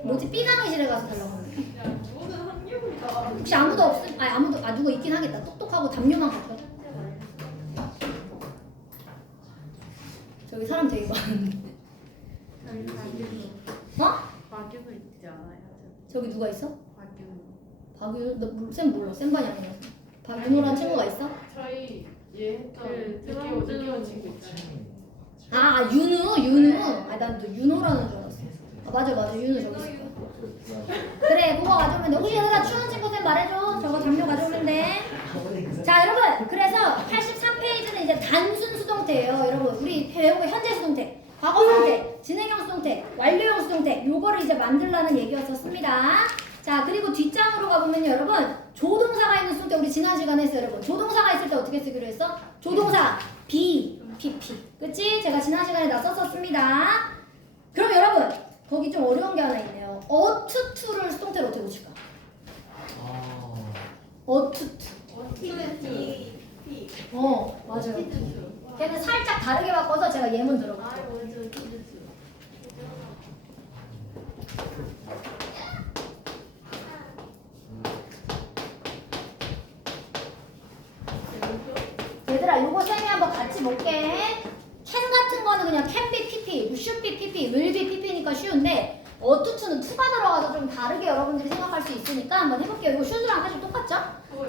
뭐지 삐강의실에 가서 달라고 하는. 모든 학력이다. 혹시 아무도 없음? 누가 있긴 하겠다. 똑똑하고 담요만 갖고. 저기 사람 되게 많은데. 과규도 있지 않아요? 저기 누가 있어? 과규. 쌤 몰라. 쌤반이 아니라서. 박윤호라는 친구가 있어? 저희 얘했던 늦게 온 친구 있잖아요. 윤우. 난 또 윤호라는 줄 알았어. 맞아. 윤우 저기 있어. 그래, 그거 가져오면 돼. 혹시 얘들아 추운 친구 쌤 말해줘. 저거 담요 가져오면 돼. 자, 여러분. 그래서 83페이지는 이제 단순 수동태 수동태예요. 여러분 우리 배우고 현재 수동태, 과거 수동태, 진행형 수동태, 완료형 수동태 요거를 이제 만들라는 얘기였었습니다. 자 그리고 뒷장으로 가보면요 여러분 조동사가 있는 수동태 우리 지난 시간에 했어요 여러분. 조동사가 있을 때 어떻게 쓰기로 했어? 조동사 be, pp 그치? 제가 지난 시간에 다 썼었습니다. 그럼 여러분 거기 좀 어려운 게 하나 있네요. ought to를 수동태로 어떻게 고칠까? ought to 맞아요. 걔는 살짝 다르게 바꿔서 제가 예문 들어볼게요. 얘들아 요거 쌤이 한번 같이 볼게. can 같은 거는 그냥 can be pp, should be pp, will be pp니까 쉬운데 ought to는 to가 들어가서 좀 다르게 여러분들이 생각할 수 있으니까 한번 해볼게요. 이거 should랑 사실 똑같죠?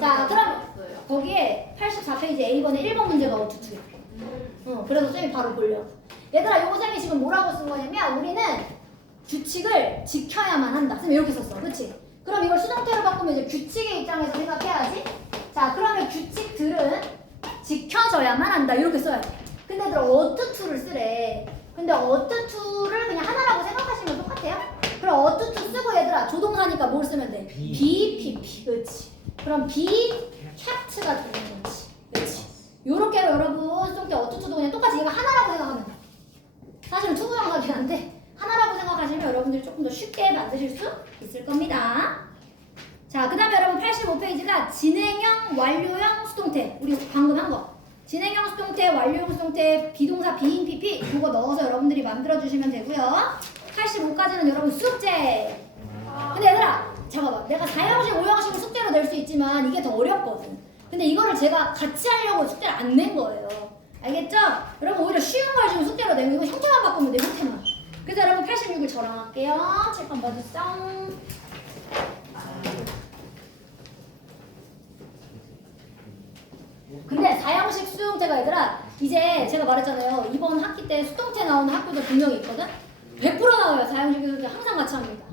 자 그럼 거기에 84페이지 A번에 1번 문제가 ought to예요. 그래서 쌤이 바로 보려고. 얘들아 요거 쌤이 지금 뭐라고 쓴 거냐면 우리는 규칙을 지켜야만 한다. 쌤이 이렇게 썼어. 그치? 그럼 이걸 수동태로 바꾸면 이제 규칙의 입장에서 생각해야지. 자 그러면 규칙들은 지켜져야만 한다. 이렇게 써야 돼. 근데 얘들아 ought to를 쓰래. 근데 ought to를 그냥 하나라고 생각하시면 똑같아요. 그럼 ought to 쓰고 얘들아 조동사니까 뭘 쓰면 돼? be, pp. 그렇지. 그럼 be kept가 되는 거지. 그렇지. 요렇게 여러분 수동태 ought to도 그냥 똑같이 얘가 하나라고 생각하면 돼. 사실은 투부정사긴 한데 하나라고 생각하시면 여러분들이 조금 더 쉽게 만드실 수 있을 겁니다. 자, 그 다음에 여러분 85페이지가 진행형, 완료형 수동태. 우리 방금 한 거. 진행형 수동태, 완료형 수동태, 비동사, 비인, pp 그거 넣어서 여러분들이 만들어주시면 되고요. 85까지는 여러분 숙제. 근데 얘들아, 잠깐만. 내가 4형식, 5형식을 숙제로 낼 수 있지만 이게 더 어렵거든. 근데 이거를 제가 같이 하려고 숙제를 안 낸 거예요. 알겠죠? 여러분 오히려 쉬운 걸 지금 숙제로 내고 이거 형태만 바꾸면 돼, 형태만. 그래서 여러분 86을 저랑 할게요. 칠판 봐주세요. 근데 4형식 수동태가 얘들아 이제 제가 말했잖아요. 이번 학기 때 수동태 나오는 학교도 분명히 있거든? 100% 나와요. 4형식 수동태 항상 같이 합니다.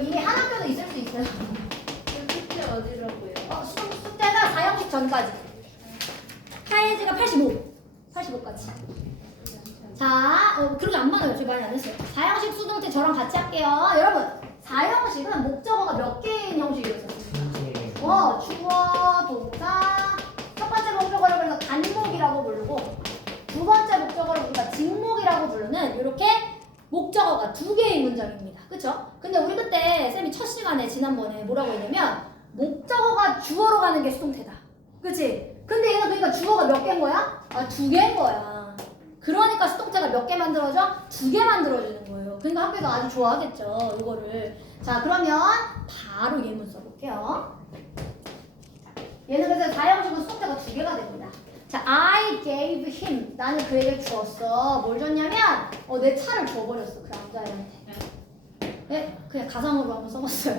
이게 한 학교도 있을 수 있어요. 숙제 어디라고요? 숙제가 4형식 전까지. 페이지가 85까지. 자, 그렇게 안 많아요. 저 많이 안 했어요. 4형식 수동태 저랑 같이 할게요. 여러분, 4형식은 목적어가 몇 개인 형식이었어요? 주어, 동사. 첫 번째 목적어를 그래서 단목이라고 부르고 두 번째 목적어를 우리가 직목이라고 부르는 이렇게 목적어가 2개의 문장입니다. 그쵸? 근데 우리 그때 쌤이 첫 시간에 지난번에 뭐라고 했냐면 목적어가 주어로 가는 게 수동태다. 그치? 근데 얘는 그러니까 주어가 몇 개인 거야? 2개인 거야. 그러니까 수동태가 몇 개 만들어져? 2개 만들어주는 거예요. 그러니까 학교에서 아주 좋아하겠죠, 이거를. 자, 그러면 바로 예문 써볼게요. 얘는 그래서 4형식은 수동태가 2개가 됩니다. 자, I gave him. 나는 그에게 주었어. 뭘 줬냐면, 내 차를 줘버렸어, 그 남자애한테. 네? 그냥 가상으로 한번 써봤어요.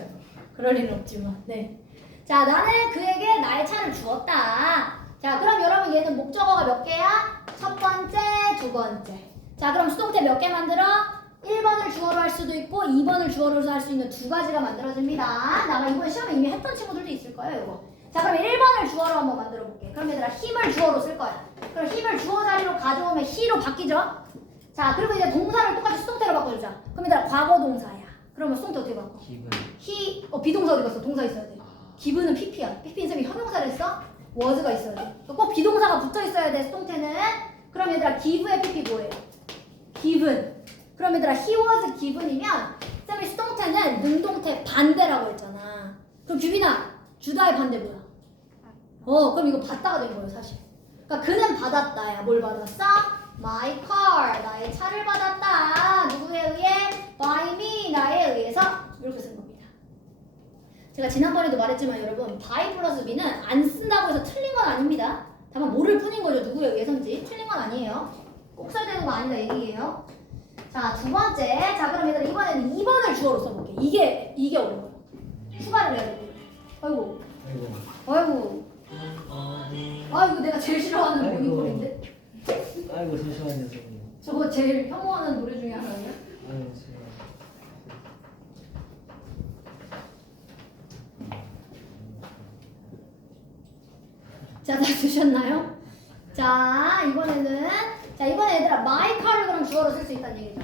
그럴 일은 없지만, 네. 자, 나는 그에게 나의 차를 주었다. 자, 그럼 여러분 얘는 목적어가 몇 개야? 첫 번째, 두 번째. 자, 그럼 수동태 몇 개 만들어? 1번을 주어로 할 수도 있고 2번을 주어로 할 수 있는 2가지가 만들어집니다. 아마 이번에 시험에 이미 했던 친구들도 있을 거예요, 이거. 자, 그럼 1번을 주어로 한번 만들어 볼게. 그럼 얘들아 힘을 주어로 쓸 거야. 그럼 힘을 주어 자리로 가져오면 he로 바뀌죠? 자, 그리고 이제 동사를 똑같이 수동태로 바꿔주자. 그럼 얘들아 과거 동사야. 그러면 수동태 어떻게 바꿔? 기분. he, 비동사 어디 갔어? 동사 있어야 돼. 기분은 pp야. pp는 쌤이 형용사를 했어? was가 있어야 돼. 꼭 비동사가 붙어 있어야 돼, 수동태는. 그럼 얘들아 give의 pp 뭐예요? given. 그럼 얘들아 he was given이면 쌤이 수동태는 능동태 반대라고 했잖아. 그럼 규빈아 주다의 반대 뭐야? 그럼 이거 받다가 된 거예요, 사실. 그러니까 그는 받았다야. 뭘 받았어? my car. 나의 차를 받았다. 누구에 의해? by me. 나에 의해서. 이렇게 쓴 겁니다. 제가 지난번에도 말했지만 여러분 by 플러스 be는 안 쓴다고 해서 틀린 건 아닙니다. 다만 모를 뿐인 거죠. 누구에 의해서인지. 틀린 건 아니에요. 꼭 써야 되는 거 아니다 얘기예요. 자, 두 번째. 자, 그럼 얘들아 이번에는 2번을 주어로 써볼게. 이게 어려워요. 추가를 해야 돼. 아이고. 아이고 내가 제일 싫어하는 모닝콜인데. 아이고 잠시만요 선생님. 저거 제일 혐오하는 노래 중에 하나예요? 아유 제가. 자, 찾아주셨나요? 자, 이번에 얘들아 my car를 그럼 주어로 쓸 수 있다는 얘기죠.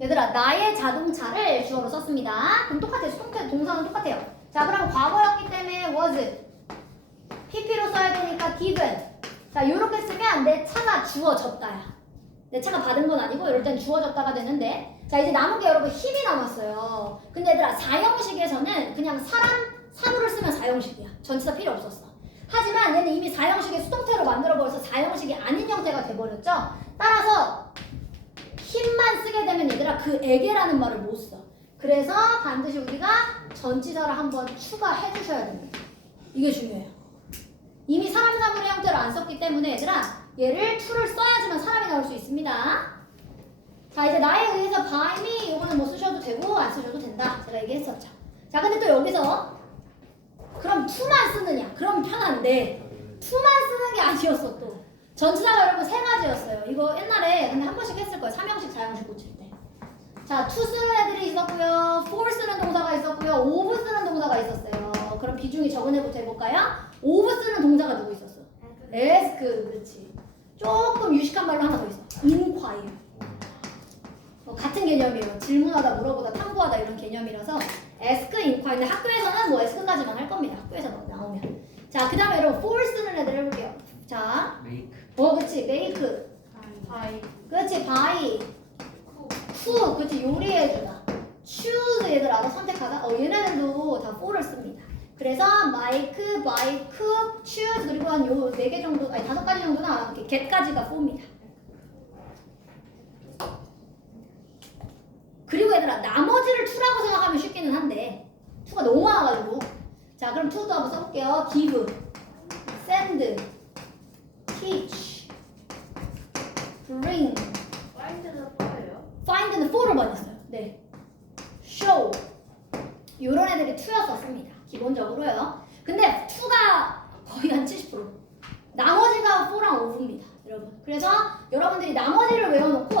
얘들아 나의 자동차를 주어로 썼습니다. 그럼 똑같아요. 수동태 동사는 똑같아요. 자, 그럼 과거였기 때문에 was PP로 써야 되니까 given. 자, 요렇게 쓰면 내 차가 주어졌다야. 내 차가 받은 건 아니고 이럴 땐 주어졌다가 되는데, 자 이제 남은 게 여러분 힘이 남았어요. 근데 얘들아 사형식에서는 그냥 사물을 쓰면 사형식이야. 전치사 필요 없었어. 하지만 얘는 이미 사형식의 수동태로 만들어버려서 사형식이 아닌 형태가 돼버렸죠. 따라서 힘만 쓰게 되면 얘들아 그 에게라는 말을 못 써. 그래서 반드시 우리가 전치사를 한번 추가해 주셔야 됩니다. 이게 중요해요. 이미 사람 사물의 형태로 안 썼기 때문에 얘들아 얘를 to를 써야지만 사람이 나올 수 있습니다. 자 이제 나에 의해서 by me 이거는 뭐 쓰셔도 되고 안 쓰셔도 된다. 제가 얘기했었죠. 자 근데 또 여기서 그럼 to만 쓰느냐? 그럼 편한데 to만 쓰는 게 아니었어 또. 전치사가 여러분 세 가지였어요. 이거 옛날에 근데 한 번씩 했을 거예요. 3형식 4형식 고칠 때. 자 to 쓰는 애들이 있었고요. for 쓰는 동사가 있었고요. of 쓰는 동사가 있었어요. 그럼 비중이 적은 애부터 해볼까요? of 쓰는 동사가 누구 있었어? ask. 그렇지. 조금 유식한 말로 하나 더 있어. inquire. 같은 개념이에요. 질문하다, 물어보다, 탐구하다 이런 개념이라서 ask, inquire. 근데 학교에서는 뭐 ask까지만 할 겁니다. 학교에서 나오면. 자, 그 다음에 여러분 for 쓰는 애들 해볼게요. 자, make 그렇지. make. by 그렇지. buy. cook. 그렇지. 요리해주다. choose 얘들 알아 선택하다. 얘네들도 다 for를 씁니다. 그래서 make, buy, cook, choose 그리고 한 요 4개 정도, 아니 5가지 정도나 이렇게 get까지가 for입니다. 그리고 얘들아 나머지를 to라고 생각하면 쉽기는 한데 to가 너무 많아가지고 자 그럼 to도 한번 써볼게요. give, send, teach, bring, find는 뭐예요? find는 for를 많이 써요. 네, show 요런 애들이 to였었습니다. 기본적으로요. 근데 to가 거의 한 70%. 나머지가 4랑 5입니다. 여러분. 그래서 여러분들이 나머지를 외워놓고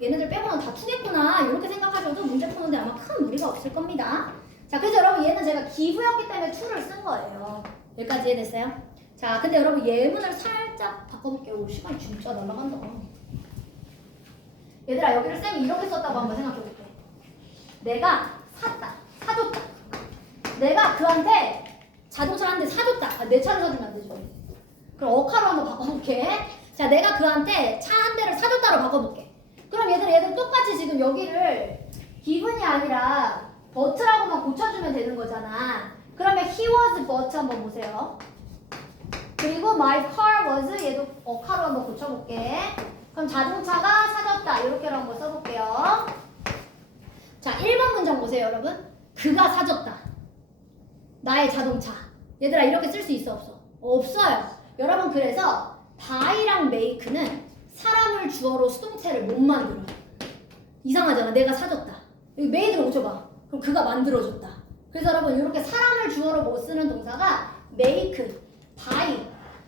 얘네들 빼고는 다 to겠구나 이렇게 생각하셔도 문제 푸는데 아마 큰 무리가 없을 겁니다. 자, 그래서 여러분 얘는 제가 기부였기 때문에 to를 쓴 거예요. 여기까지 이해됐어요? 자, 근데 여러분 예문을 살짝 바꿔볼게요. 오, 시간이 진짜 날아간다. 얘들아 여기를 쌤이 이렇게 썼다고 한번 생각해볼게. 내가 사줬다. 내가 그한테 자동차 한 대 사줬다. 내 차를 사주면 안 되죠. 그럼 어카로 한번 바꿔볼게. 자, 내가 그한테 차 한 대를 사줬다로 바꿔볼게. 그럼 얘들 똑같이 지금 여기를 given이 아니라 but라고만 고쳐주면 되는 거잖아. 그러면 he was but 한번 보세요. 그리고 my car was 얘도 어카로 한번 고쳐볼게. 그럼 자동차가 사줬다. 이렇게로 한번 써볼게요. 자, 1번 문장 보세요, 여러분. 그가 사줬다. 나의 자동차. 얘들아 이렇게 쓸 수 있어 없어? 없어요. 여러분 그래서 buy랑 make는 사람을 주어로 수동태를 못 만들어요. 이상하잖아. 내가 사줬다. 여기 made를 고쳐봐. 그럼 그가 만들어줬다. 그래서 여러분 이렇게 사람을 주어로 못 쓰는 동사가 make, buy,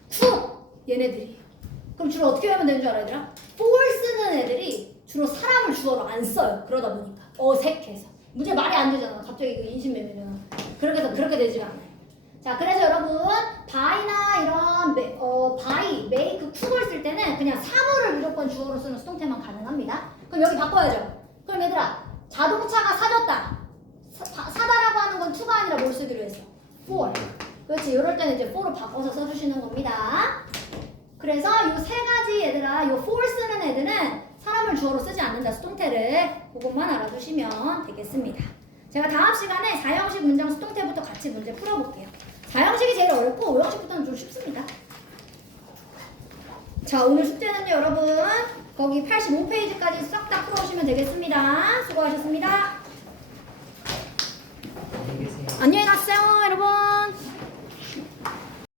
cook 얘네들이. 그럼 주로 어떻게 하면 되는 줄 알아 얘들아? for 쓰는 애들이 주로 사람을 주어로 안 써요. 그러다 보니까 어색해서. 문제 말이 안 되잖아. 갑자기 그 인신매매잖아. 그렇게 해서 그렇게 되지가 않아요. 자, 그래서 여러분 buy나 이런 buy, make, cook을 쓸 때는 그냥 사물을 무조건 주어로 쓰는 수동태만 가능합니다. 그럼 여기 바꿔야죠. 그럼 얘들아 자동차가 사줬다. 사다라고 하는 건 to가 아니라 뭘 쓰기로 했어? for. 그렇지. 이럴 때는 이제 for로 바꿔서 써주시는 겁니다. 그래서 이 세 가지 얘들아 이 for 쓰는 애들은 사람을 주어로 쓰지 않는다. 수동태를 그것만 알아두시면 되겠습니다. 제가 다음 시간에 4형식 문장 수동태부터 같이 문제 풀어볼게요. 4형식이 제일 어렵고 5형식부터는 좀 쉽습니다. 자, 오늘 숙제는요 여러분 거기 85페이지까지 싹 다 풀어오시면 되겠습니다. 수고하셨습니다. 안녕히 계세요. 안녕히 가세요.